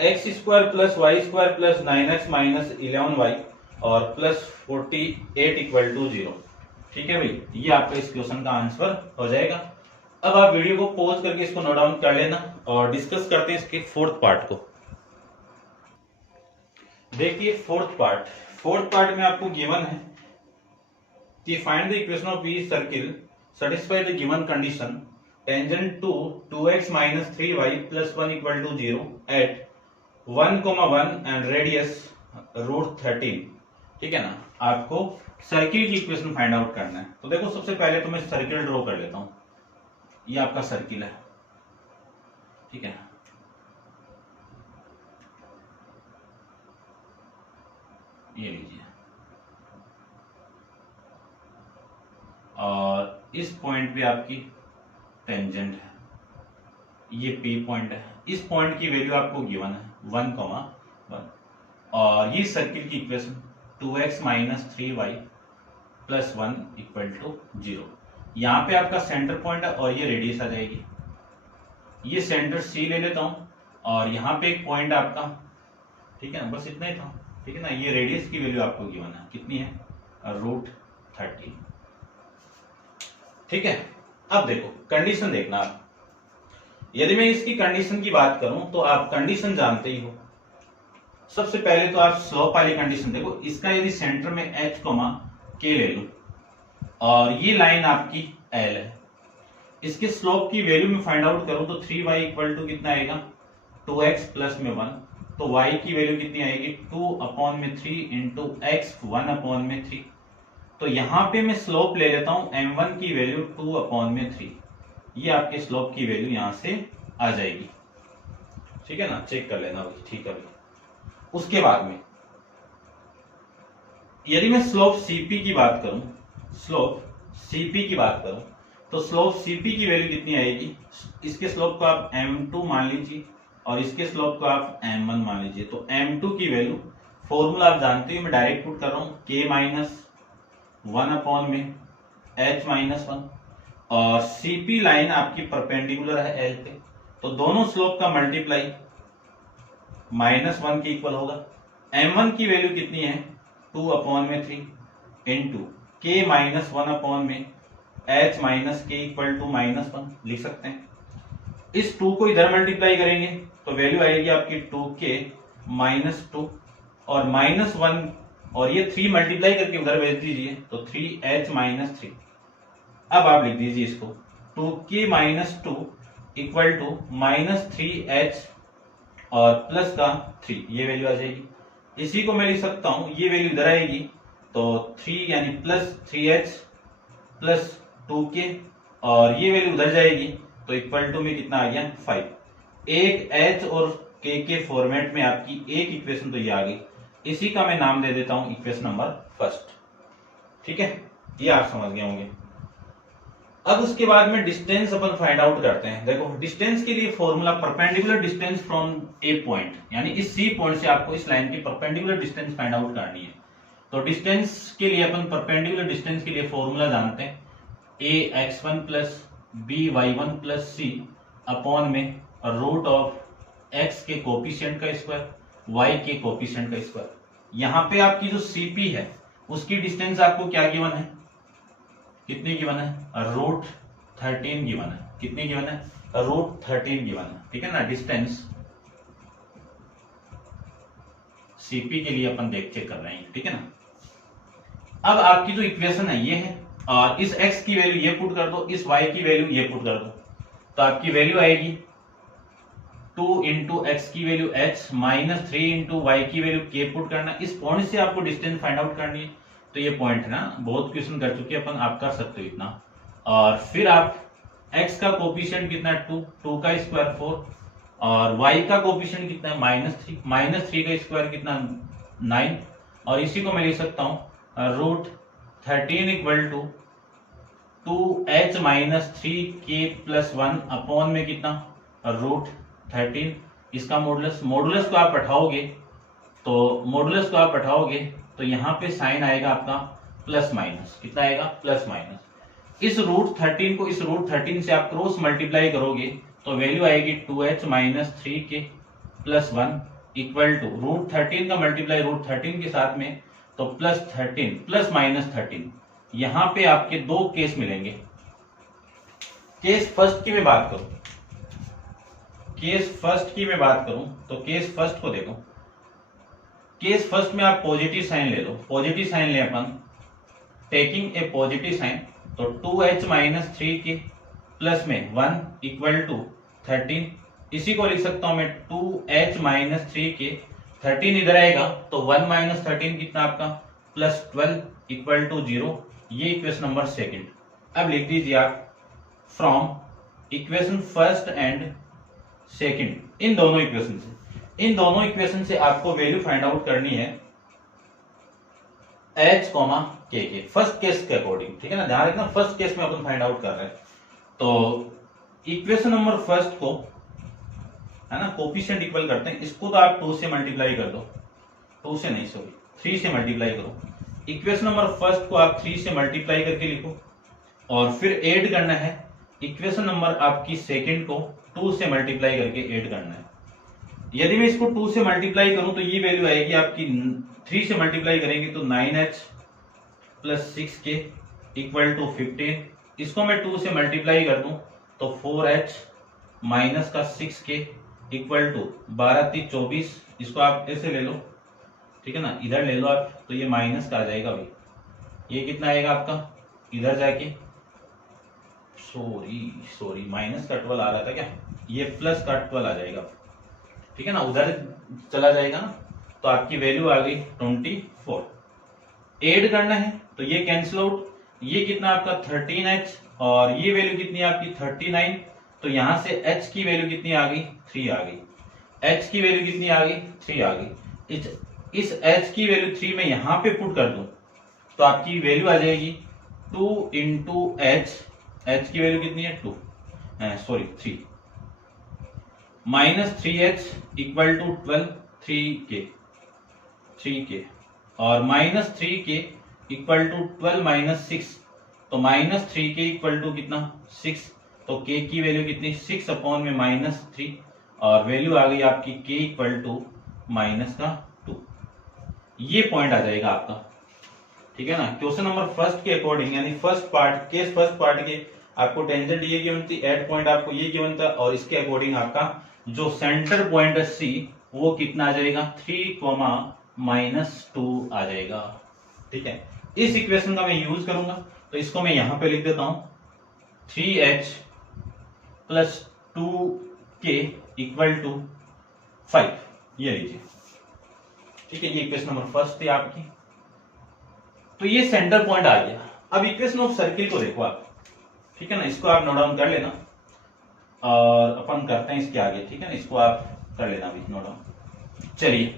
x square plus Y square plus 9x minus 11y और प्लस 48 इक्वल टू 0। ठीक है भाई, ये आपका इस क्वेश्चन का आंसर हो जाएगा। अब आप वीडियो को पॉज करके इसको नोट डाउन कर लेना और डिस्कस करते हैं इसके फोर्थ पार्ट को। देखिए फोर्थ पार्ट में आपको गिवन है कि find the equation of each circle satisfy the given condition tangent to 2x minus 3y plus 1 equal to 0 at 1,1 and radius root 13। ठीक है ना, आपको सर्किल की इक्वेशन फाइंड आउट करना है। तो देखो सबसे पहले तो मैं सर्किल ड्रॉ कर लेता हूं, ये आपका सर्किल है, ठीक है, ये लीजिए, और इस पॉइंट पे आपकी टेंजेंट है, ये P पॉइंट है, इस पॉइंट की वैल्यू आपको गिवन है 1,1 और ये सर्किल की equation 2x minus 3y plus 1 equal to 0। यहाँ पे आपका सेंटर पॉइंट है और ये रेडियस आ जाएगी, ये सेंटर C ले लेता हूं और यहाँ पे एक पॉइंट आपका, ठीक है ना, बस इतना ही था, ठीक है ना, ये रेडियस की वैल्यू आपको गिवन है, कितनी है, रूट 13। ठीक है, अब देखो कंडीशन देखना आप, यदि मैं इसकी कंडीशन की बात करूं तो आप कंडीशन जानते ही हो। सबसे पहले तो आप स्लोप वाली कंडीशन देखो, इसका यदि सेंटर में h, k ले लूं और ये लाइन आपकी L है इसके स्लोप की वैल्यू में फाइंड आउट करूं तो 3y इक्वल टू कितना आएगा 2x प्लस में 1, तो y की वैल्यू कितनी आएगी 2/3 इंटू x 1/3। तो यहां पे मैं स्लोप ले लेता हूं m1 की वैल्यू 2/3, ये आपके स्लोप की वैल्यू यहां से आ जाएगी। ठीक है ना, चेक कर लेना भाई, ठीक है भाई। उसके बाद में यदि मैं स्लोप सीपी की बात करूं, स्लोप सीपी की बात करूं तो स्लोप सीपी की वैल्यू कितनी आएगी, इसके स्लोप को आप m2 मान लीजिए और इसके स्लोप को आप m1 मान लीजिए। तो m2 की वैल्यू फॉर्मूला आप जानते हो, मैं डायरेक्ट पुट कर रहा हूं k-1/h-1 और सीपी लाइन आपकी परपेंडिकुलर है एल पे, तो दोनों स्लोप का मल्टीप्लाई -1 के इक्वल होगा। m1 की वैल्यू कितनी है 2/3 into k-1/h - k equal to -1 लिख सकते हैं। इस 2 को इधर मल्टीप्लाई करेंगे तो वैल्यू आएगी आपकी 2k -2 और -1 और ये 3 मल्टीप्लाई करके उधर भेज दीजिए तो 3h - 3। अब आप लिख दीजिए इसको 2k -2 इक्वल टू -3h और प्लस का 3, ये वैल्यू आ जाएगी। इसी को मैं लिख सकता हूं, ये वैल्यू इधर आएगी तो 3 यानी प्लस 3h प्लस 2k और ये वैल्यू उधर जाएगी तो इक्वल टू में कितना आ गया 5। एक h और k के फॉर्मेट में आपकी एक इक्वेशन तो ये आ गई, इसी का मैं नाम दे देता हूं इक्वेशन नंबर फर्स्ट। ठीक है, ये आप समझ गए होंगे। अब उसके बाद में डिस्टेंस अपन फाइंड आउट करते हैं। देखो डिस्टेंस के लिए formula perpendicular distance from A point, यानी इस सी पॉइंट से आपको इस लाइन की परपेंडिकुलर डिस्टेंस फाइंड आउट करनी है। तो डिस्टेंस के लिए अपन परपेंडिकुलर डिस्टेंस के लिए फॉर्मूला जानते हैं ax1 plus by1 plus c upon में रूट ऑफ x के कोफिशिएंट का स्क्वायर y के कोफिशिएंट का स्क्वायर। यहाँ पे आपकी जो cp है उसकी डिस्टेंस आपको क्या गिवन है, कितनी गिवन है √13 गिवन है। कितनी गिवन है √13 गिवन है। ठीक है ना, डिस्टेंस cp के लिए अपन चेक कर रहे हैं। ठीक है ना, अब आपकी जो इक्वेशन है ये है और इस x की वैल्यू ये पुट कर दो, इस y की वैल्यू ये पुट कर दो, तो आपकी वैल्यू आएगी 2 इंटू एक्स की वैल्यू h -3 इंटू वाई की वैल्यू k पुट करना। इस पॉइंट से आपको डिस्टेंस फाइंड आउट करनी है। तो ये पॉइंट है ना, बहुत क्वेश्चन कर चुके हैं अपन, आप कर सकते हो इतना। और फिर आप x का कोफिशिएंट कितना है 2 का स्क्वायर 4 और y का कोफिशिएंट कितना है -3 का स्क्वायर कितना 9 और इसी को मैं लिख सकता हूं √13 equal to 2h - 3k + 1 upon में कितना √13। इसका मॉडुलस को आप बैठाओगे तो यहाँ पे साइन आएगा आपका प्लस माइनस, कितना आएगा प्लस माइनस। इस √13 को इस √13 से आप क्रॉस मल्टीप्लाई करोगे तो वैल्यू आएगी 2h - 3k + 1 इक्वल टू √13 का मल्टीप्लाई √13 के साथ में तो +13 प्लस -13। यहां पे आपके दो केस मिलेंगे। केस फर्स्ट की मैं बात करूं तो केस फर्स्ट को देखो। केस फर्स्ट में आप पॉजिटिव साइन ले लो, पॉजिटिव साइन ले अपन, टेकिंग ए पॉजिटिव साइन तो 2h - 3k प्लस में 1 इक्वल टू 13। इसी को लिख सकता हूं मैं 2h - 3k, 13 इधर आएगा तो 1 - 13 कितना आपका +12 इक्वल टू 0। ये इक्वेशन नंबर सेकंड। अब लिख दीजिए आप from equation first and second, इन दोनों इक्वेशन से आपको वैल्यू फाइंड आउट करनी है h, k के फर्स्ट केस के अकॉर्डिंग। ठीक है ना, ध्यान रखना फर्स्ट केस में अपन फाइंड आउट कर रहे हैं। तो इक्वेशन नंबर फर्स्ट को है ना कोफिशिएंट इक्वल करते हैं, इसको तो आप 2 से मल्टीप्लाई कर दो, 3 से मल्टीप्लाई करो। इक्वेशन नंबर फर्स्ट को आप 3 से मल्टीप्लाई करके लिखो और फिर ऐड करना है इक्वेशन नंबर आपकी सेकंड को 2 से मल्टीप्लाई करके ऐड करना है। यदि मैं इसको 2 से मल्टीप्लाई करूं तो ये वैल्यू आएगी आपकी 3 से मल्टीप्लाई करेंगे तो 9h + 6k इक्वल टू 15। इसको मैं 2 से मल्टीप्लाई कर दूं तो 4h माइनस का 6k इक्वल टू 12 3 24। इसको आप ऐसे ले लो, ठीक है ना, इधर ले लो आप, तो ये माइनस का आ जाएगा भाई। ये कितना आएगा आपका इधर जाके सॉरी माइनस का 12 आ रहा था क्या, ये प्लस का 12 आ जाएगा, ठीक है ना, उधर चला जाएगा ना, तो आपकी वैल्यू आ गई 24। ऐड करना है तो ये कैंसिल आउट, ये कितना आपका 13h और ये वैल्यू कितनी है आपकी 39, तो यहां से h की वैल्यू कितनी आ गई 3 आ गई, h की वैल्यू कितनी आ गई 3 आ गई। इस h की वैल्यू 3 में यहां पे पुट कर दूं तो आपकी वैल्यू आ जाएगी 2 इंटू h की वैल्यू कितनी है 2 3 minus 3h equal to 12 3k और minus 3k equal to 12 minus 6, तो माइनस 3k इक्वल टू कितना 6, तो k की वैल्यू कितनी 6 अपॉन में माइनस 3 और वैल्यू आ गई आपकी k इक्वल टू माइनस का 2। ये पॉइंट आ जाएगा आपका, ठीक है ना। क्वेश्चन नंबर फर्स्ट के अकॉर्डिंग यानी फर्स्ट पार्ट के आपको टेंजेंट ये गिवन थी, एट पॉइंट आपको ये गिवन था और इसके अकॉर्डिंग आपका जो सेंटर पॉइंट है सी वो कितना आ जाएगा 3, -2 आ जाएगा, ठीक है। इस इक्वेशन का मैं यूज करूंगा तो इसको मैं यहां पे लिख देता हूं 3h plus 2k equal to 5, ये लीजिए, ठीक है। ये इक्वेशन नंबर फर्स्ट थी आपकी, तो ये सेंटर पॉइंट आ गया। अब इक्वेशन ऑफ सर्किल को देखो आप, ठीक है ना, इसको आप नोट डाउन कर लेना और अपन करते हैं इसके आगे, ठीक है ना, इसको आप कर लेना अभी नोट डाउन। चलिए,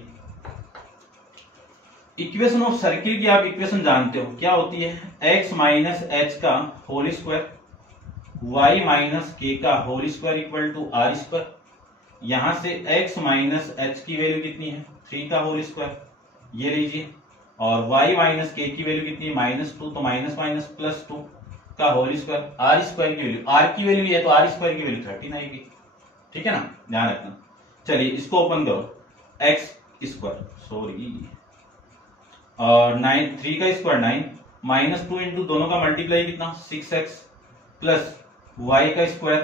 इक्वेशन ऑफ सर्किल की आप इक्वेशन जानते हो क्या होती है, x माइनस एच का whole square y minus k का whole square equal to are square. यहां से x माइनस एच की वैल्यू कितनी है 3 का होल स्क्वायर, ये लीजिए, और y माइनस के की वैल्यू कितनी है -2, तो माइनस माइनस प्लस 2 का होल स्क्वायर, आर स्क्वायर की वैल्यू, आर की वैल्यू है तो आर स्क्वायर की वैल्यू 13 आएगी, ठीक है ना, ध्यान रखना। चलिए इसको ओपन करो, x स्क्वायर और 3 का स्क्वायर 9 -2 इंटू दोनों का मल्टीप्लाई कितना 6x प्लस y का square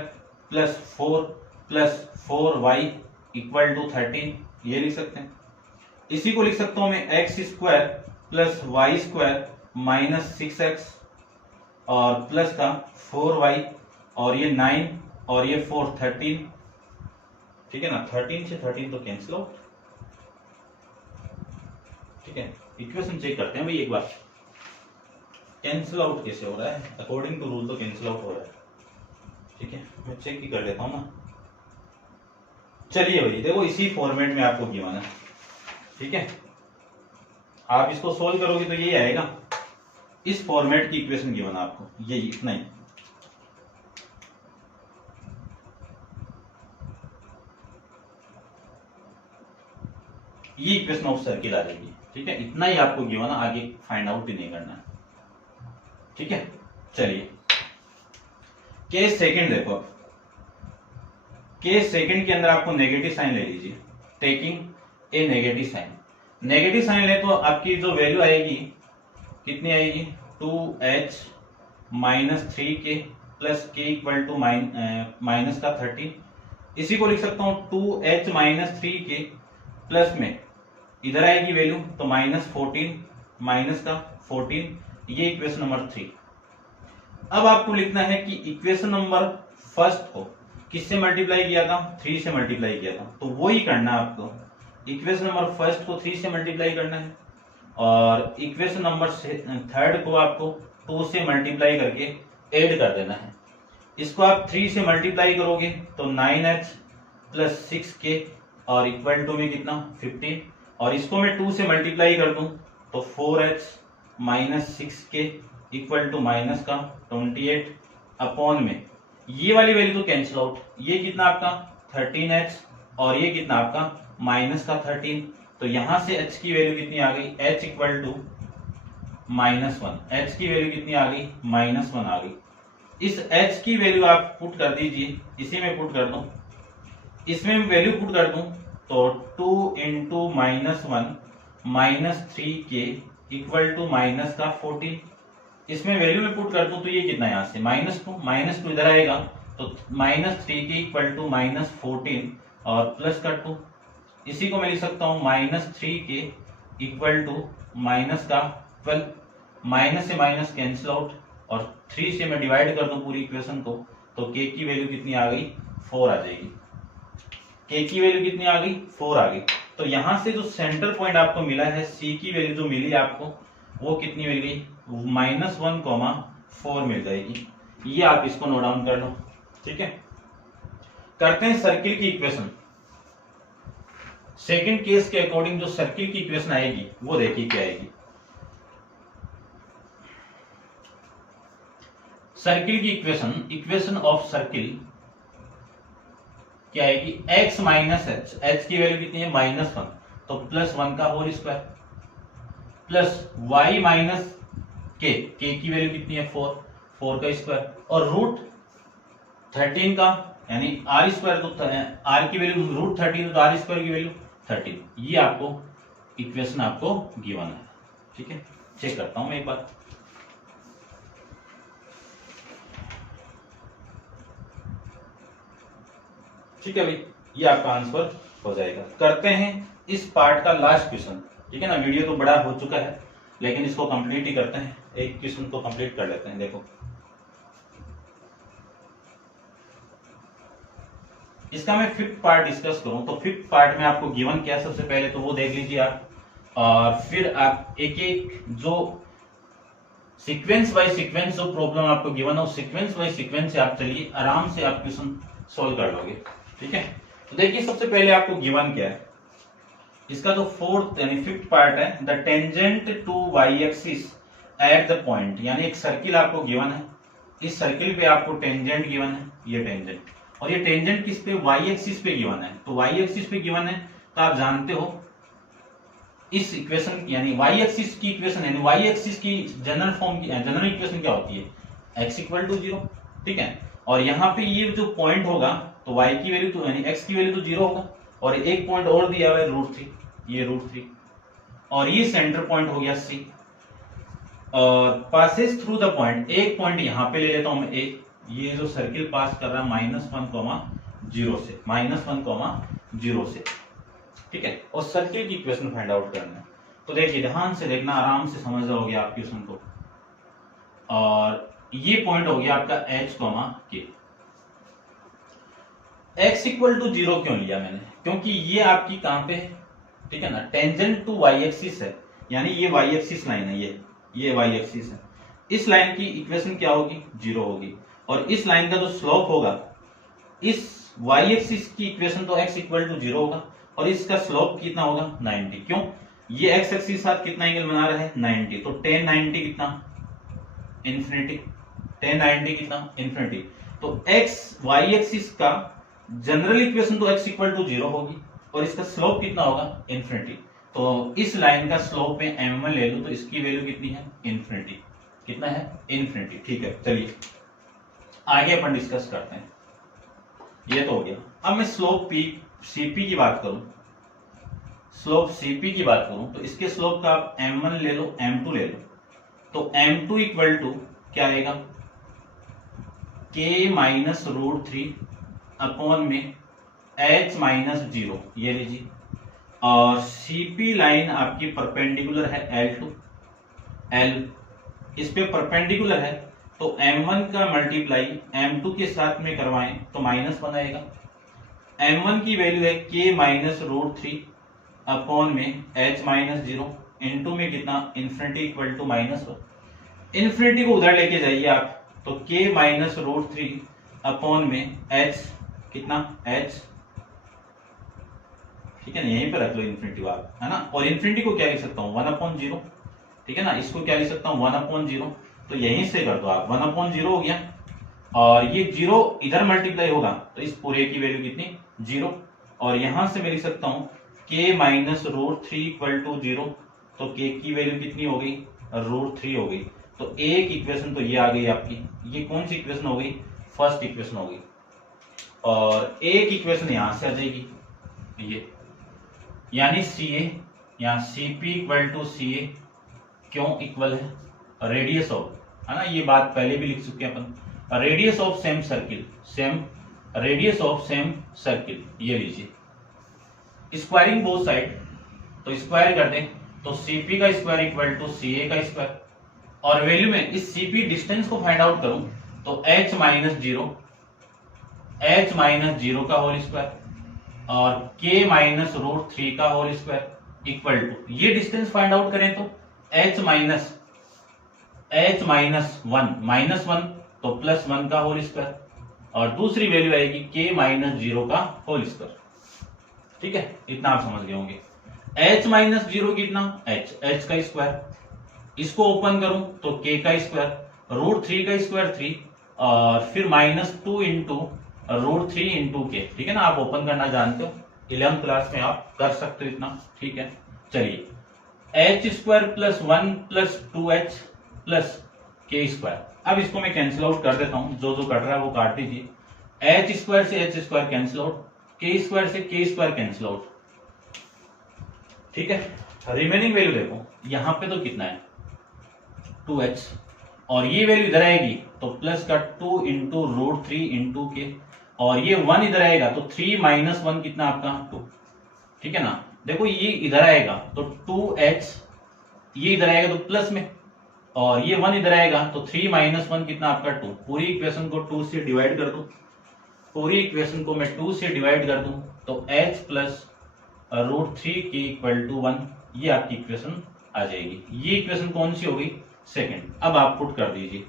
plus 4 plus 4y equal to 13, ये लिख सकते हैं। इसी को लिख सकता हूं मैं x square plus y square minus 6x और प्लस का 4y और ये 9 और ये 4 13, ठीक है ना, 13 से 13 तो कैंसिल आउट, ठीक है। इक्वेशन चेक करते हैं भाई एक बार, कैंसिल आउट कैसे हो रहा है, अकॉर्डिंग टू रूल तो कैंसिल आउट हो रहा है, ठीक है, मैं चेक ही कर लेता हूं ना। चलिए भाई देखो, इसी फॉर्मेट में आपको गिवन है, ठीक है, आप इसको सोल्व करोगे तो यही आएगा, इस फॉर्मेट की इक्वेशन गिवन आपको, यही इतना ही। ये इक्वेशन ऑफ सर्किल आ जाएगी, ठीक है, इतना ही आपको गिवन है, आगे फाइंड आउट भी नहीं करना है, ठीक है। चलिए केस सेकंड देखो, केस सेकंड के अंदर आपको नेगेटिव साइन ले लीजिए, taking a negative sign, negative sign ले तो आपकी जो वैल्यू आएगी कितनी आएगी 2h minus 3k plus k equal to minus का 13, इसी को लिख सकता हूं 2h माइनस 3k प्लस में इधर आएगी वैल्यू तो -14 माइनस का 14, ये इक्वेशन नंबर 3। अब आपको लिखना है कि इक्वेशन नंबर फर्स्ट को किससे मल्टीप्लाई किया था 3 से मल्टीप्लाई किया था, तो वो ही करना है आपको, इक्वेशन नंबर फर्स्ट को 3 से मल्टीप्लाई करना है और इक्वेशन नंबर थर्ड को आपको 2 से मल्टीप्लाई करके ऐड कर देना है। इसको आप 3 से मल्टीप्लाई करोगे तो 9h प्लस 6k और इक्वल टू में कितना 15, और इसको मैं 2 से मल्टीप्लाई कर दूं तो 4h minus 6k equal to minus का 28 अपॉन में ये वाली वैल्यू तो कैंसिल आउट, ये कितना आपका 13h और ये कितना आपका माइनस का 13, तो यहां से h की वैल्यू कितनी आ गई h इक्वल टू -1, h की वैल्यू कितनी आ गई -1 आ गई। इस h की वैल्यू आप पुट कर दीजिए, इसी में पुट कर दो, इसमें वैल्यू पुट कर दूं तो 2 into -1 -3k equal to minus का 14, इसमें वैल्यू में पुट कर दूं तो ये कितना यहाँ से -2 इधर आएगा तो -3k इक्वल टू -14 और प्लस का 2, इसी को मैं लिख सकता हूँ -3k इक्वल टू माइनस का 12, माइनस से माइनस कैंसिल आउट, और 3 से मैं डिवाइड कर दूं पूरी इक्वेशन को तो k की वैल्यू कितनी आ गई 4 आ जाएगी। k की वैल्यू कितनी आ गई 4 आ गई। तो यहां से जो सेंटर पॉइंट आपको मिला है c की वैल्यू जो मिली आपको वो कितनी मिल गई -1,4 मिल जाएगी। ये आप इसको नोट डाउन कर लो। ठीक है, करते हैं सर्किल की इक्वेशन। सेकंड केस के अकॉर्डिंग जो सर्किल की इक्वेशन आएगी वो देखिए क्या आएगी। सर्किल की इक्वेशन ऑफ सर्किल क्या आएगी x माइनस एच, h की वैल्यू कितनी है -1 तो +1 का whole square plus y minus k की वैल्यू कितनी है 4 का स्क्वायर और रूट 13 का यानी r स्क्वायर तो r की वैल्यू रूट 13 तो r स्क्वायर की वैल्यू 13। ये आपको इक्वेशन आपको गिवन है। ठीक है, चेक करता हूं मैं एक बार। ठीक है भाई, ये आपका आंसर हो जाएगा। करते हैं इस पार्ट का लास्ट क्वेश्चन। ठीक है ना, वीडियो तो बड़ा हो चुका है लेकिन इसको कंप्लीट ही करते हैं, एक क्वेश्चन को कंप्लीट कर लेते हैं। देखो इसका मैं 5th पार्ट डिस्कस करूं तो 5th पार्ट में आपको गिवन क्या सबसे पहले तो वो देख लीजिए आप, और फिर आप एक एक जो सीक्वेंस बाय सीक्वेंस जो प्रॉब्लम आपको गिवन हो सीक्वेंस बाय सीक्वेंस से आप चलिए आराम से आप क्वेश्चन सॉल्व कर लोगे। ठीक है, तो देखिए सबसे पहले आपको गिवन क्या है, इसका जो 4th यानी 5th पार्ट है, the tangent to y axis at the point, यानी एक सर्किल आपको गिवन है, इस सर्किल पे आपको टेंजेंट गिवन है, ये टेंजेंट, और ये टेंजेंट किस पे वाई एक्सिस पे गिवन है। तो वाई एक्सिस पे गिवन है तो आप जानते हो इस इक्वेशन यानी वाई एक्सिस की इक्वेशन यानी वाई एक्सिस की जनरल फॉर्म की जनरल इक्वेशन क्या होती है x इक्वल टू 0। ठीक है, और यहाँ पे ये जो पॉइंट होगा तो y की वैल्यू तो यानी x की वैल्यू तो 0 होगा, और एक पॉइंट और दिया हुआ है √3, ये √3, और ये सेंटर पॉइंट हो गया C, और पासेस थ्रू द पॉइंट, एक पॉइंट यहाँ पे ले लेता हूं मैं A, ये जो सर्किल पास कर रहा है -1,0 से -1,0 से। ठीक है, और सर्किल की इक्वेशन फाइंड आउट करना है। तो देखिए ध्यान से देखना, आराम से समझ जाओगे आप क्वेश्चन को। और ये पॉइंट हो गया आपका h, k। x equal to 0 क्यों लिया मैंने, क्योंकि ये आपकी कहां पे है, ठीक है ना, टेंजेंट टू वाई एक्सिस है, यानी ये वाई एक्सिस लाइन है, ये वाई एक्सिस है। इस लाइन की इक्वेशन क्या होगी 0 होगी, और इस लाइन का जो स्लोप होगा इस वाई एक्सिस की इक्वेशन तो x इक्वल टू 0 होगा, और इसका स्लोप कितना होगा 90। क्यों, ये x एक्सिस के साथ कितना एंगल बना रहा है 90, तो tan 90 कितना इन्फिनिटी, tan 90 कितना इन्फिनिटी। तो x y एक्सिस का जनरल इक्वेशन तो x इक्वल टू 0 होगी, और इसका स्लोप कितना होगा इन्फिनिटी। तो इस लाइन का स्लोप में m1 ले लो तो इसकी वैल्यू कितनी है इन्फिनिटी, कितना है इन्फिनिटी। ठीक है, चलिए आगे अपन डिस्कस करते हैं। ये तो हो गया। अब मैं स्लोप cp की बात करूं, स्लोप cp की बात करूं तो इसके स्लोप का आप m1 ले लो m2 ले लो, तो m2 इक्वल टू क्या आएगा k माइनस √3 अपॉन में h माइनस 0, ये लीजिए, और cp लाइन आपकी परपेंडिकुलर है L इस पे परपेंडिकुलर है, तो m1 का मल्टीप्लाई m2 के साथ में करवाएं तो -1 आएगा। m1 की वैल्यू है k माइनस √3 अपॉन में h माइनस 0 इंटू में कितना इन्फिनिटी इक्वल टू -1। इन्फिनिटी को उधर लेके जाइए आप, तो k माइनस √3 अपॉन में h कितना h, ठीक है ना, यहीं पे रख लो इन्फिनिटी आप, है ना, और इन्फिनिटी को क्या लिख सकता हूँ 1/0, ठीक है ना, इसको क्या लिख सकता हूँ 1/0, तो यहीं से कर दो आप 1/0 हो गया, और ये 0 इधर मल्टीप्लाई होगा तो इस पूरे की वैल्यू कितनी 0, और यहां से मैं लिख सकता हूं k माइनस √3 इक्वल टू 0, तो k की वैल्यू कितनी हो गई √3 हो गई। तो एक इक्वेशन तो ये आ गई आपकी, ये कौन सी इक्वेशन हो गई फर्स्ट इक्वेशन हो गई, और एक इक्वेशन यहां से आ जाएगी ये, यानी CA यहाँ CP इक्वल टू CA क्यों इक्वल है रेडियस ऑफ, है ना, ये बात पहले भी लिख चुके हैं अपन, radius of same circle, radius of same circle, ये लीजिए स्क्वायरिंग बोथ साइड, तो स्क्वायर कर दें तो CP का स्क्वायर इक्वल टू CA का स्क्वायर, और वैल्यू में इस सीपी डिस्टेंस को फाइंड आउट करूं तो h माइनस जीरो का होल स्क्वायर और k माइनस रूट 3 का होल स्क्वायर इक्वल टू, ये डिस्टेंस फाइंड आउट करें तो h माइनस वन तो प्लस 1 का होल स्क्वायर और दूसरी वैल्यू आएगी k माइनस जीरो का होल स्क्वायर। ठीक है, इतना आप समझ गए होंगे। h माइनस जीरो कितना, h का स्क्वायर, इसको ओपन करूं तो k का स्क्वायर, रूट 3 का स्क्वायर 3 और फिर माइनस 2 इंटू रूट 3 इंटू के। ठीक है ना, आप ओपन करना जानते हो, 11th क्लास में आप कर सकते हो इतना। ठीक है, चलिए h square plus 1 plus 2h plus के स्क्वायर। अब इसको मैं कैंसिल आउट कर देता हूं, जो कट रहा है वो काट दीजिए। h स्क्वायर से h स्क्वायर कैंसिल आउट, के स्क्वायर से के स्क्वायर कैंसिल आउट। ठीक है, रिमेनिंग वैल्यू देखो, यहां पे तो कितना है 2h और ये वैल्यू इधर आएगी तो प्लस का 2 इंटू रूट 3 इंटू के और ये 1 इधर आएगा तो 3 माइनस 1 कितना आपका 2। ठीक है ना, देखो ये इधर आएगा तो 2h, ये इधर आएगा तो प्लस में और ये 1 इधर आएगा तो 3 माइनस 1 कितना आपका 2। पूरी इक्वेशन को 2 से डिवाइड कर दूं, पूरी इक्वेशन को मैं 2 से डिवाइड कर दूं तो h प्लस रूट 3 के इक्वल टू 1, ये आपकी इक्वेशन आ जाएगी। ये इक्वेशन कौन सी हो गई, सेकंड। अब आप पुट कर दीजिए,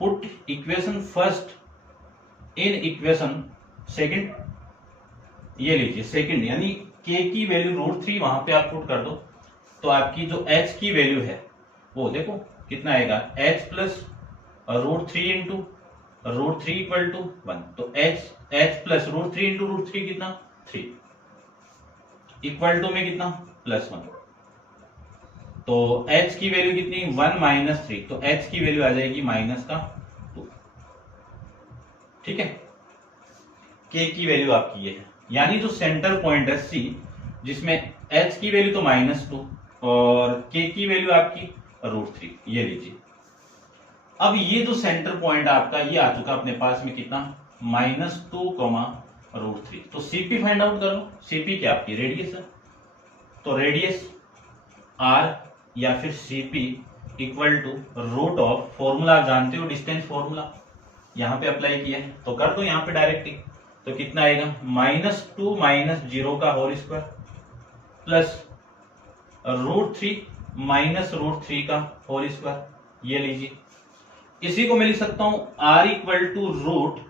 put equation first in equation second, ये लीजिए सेकंड, यानी k की वैल्यू रूट 3 वहां पे आप पुट कर दो तो आपकी जो h की वैल्यू है वो देखो कितना आएगा, h plus root 3 into root 3 equal to 1 तो h plus root 3 into root 3 कितना 3 इक्वल टू में कितना प्लस 1 तो h की वैल्यू कितनी 1 माइनस 3 तो h की वैल्यू आ जाएगी माइनस का 2। ठीक है, k की वैल्यू आपकी ये है, यानी जो सेंटर पॉइंट है C जिसमें h की वैल्यू तो माइनस 2 और k की वैल्यू आपकी रूट 3, ये लीजिए। अब ये जो सेंटर पॉइंट आपका ये आ चुका अपने पास में कितना -2 रूट 3। तो CP फाइंड आउट कर लो, CP क्या आपकी रेडियस है तो रेडियस R या फिर CP equal to root of, formula आप जानते हो डिस्टेंस फॉर्मूला, यहां पे अप्लाई किया है तो कर दो यहां पे डायरेक्ट ही। तो कितना आएगा -2 माइनस 0 का whole square plus root 3 minus root 3 का होल स्क्वायर, ये लीजिए। इसी को मैं लिख सकता हूं R equal to root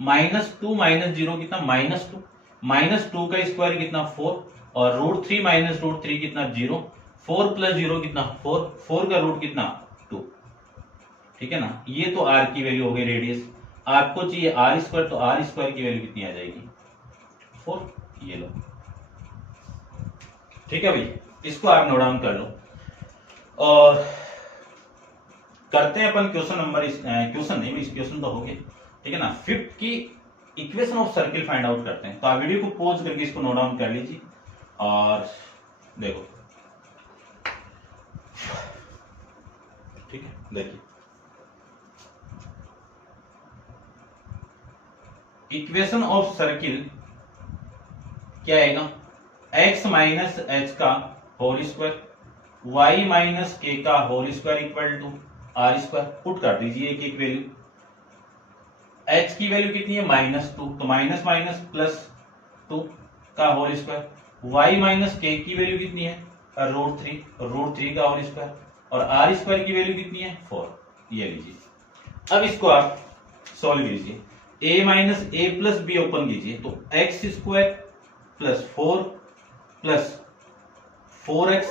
-2 minus 0 कितना -2, -2 का स्क्वायर कितना 4 और रूट 3 माइनस रूट 3 कितना 0, 4 प्लस 0 कितना 4, 4 का रूट कितना 2। ठीक है ना, ये तो R की वैल्यू हो गई रेडियस। आपको चाहिए R स्क्वायर तो R स्क्वायर की वैल्यू कितनी आ जाएगी 4, ये लो। ठीक है भाई, इसको आप नोट डाउन कर लो और करते हैं अपन क्वेश्चन नंबर, क्वेश्चन नहीं इस क्वेश्चन तो हो गया। ठीक है ना, फिफ्थ की equation of circle find out करते हैं। तो आप वीडियो को पॉज करके इसको नोट डाउन कर लीजिए और देखो। ठीक है, देखिए इक्वेशन ऑफ सर्किल क्या आएगा, x माइनस एच का whole square y minus k का whole square equal to are square. Put कर दीजिए एक एक वैल्यू। h की वैल्यू कितनी है -2 तो माइनस माइनस प्लस 2 का होल स्क्वायर, y माइनस के की वैल्यू कितनी है रूट 3 का होल स्क्वायर और आर स्क्वायर की वैल्यू कितनी है 4, ये लीजिए। अब इसको आप सॉल्व कीजिए, a minus a plus b open कीजिए तो x square plus 4 plus 4x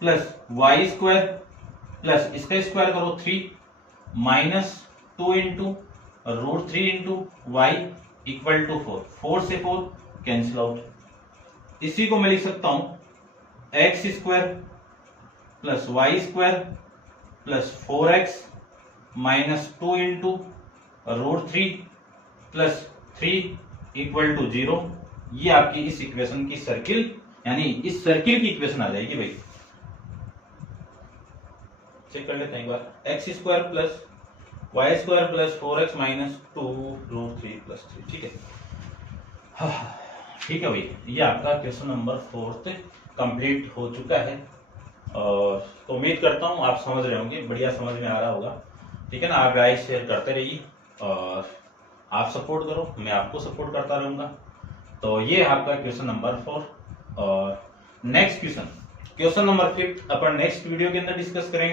plus Y square plus इसका स्क्वायर करो 3 minus 2 into root 3 into y equal to 4, 4 से 4 कैंसिल आउट। इसी को मैं लिख सकता हूं x square plus Y square plus 4x minus 2 into root 3 plus 3 equal to 0। ये आपकी इस इक्वेशन की सर्किल, यानी इस सर्किल की इक्वेशन आ जाएगी भाई। चेक कर लेते हैं एक बार, X square plus Y square plus 4x minus 2 root 3 plus 3। ठीक है, ठीक है भाई, ये आपका क्वेश्चन नंबर 4 कंप्लीट हो चुका है। और तो उम्मीद करता हूँ आप समझ रहे होंगे, बढ़िया समझ में आ रहा होगा। ठीक है ना, आप लाइक शेयर करते रहिए और आप सपोर्ट करो, मैं आपको सपोर्ट करता रहूँगा। तो ये आपका क्वेश्चन नंबर 4। और नेक्स्ट क्वेश्चन नंबर 5 अपन नेक्स्ट वीडियो के अंदर डिस्कस करेंगे।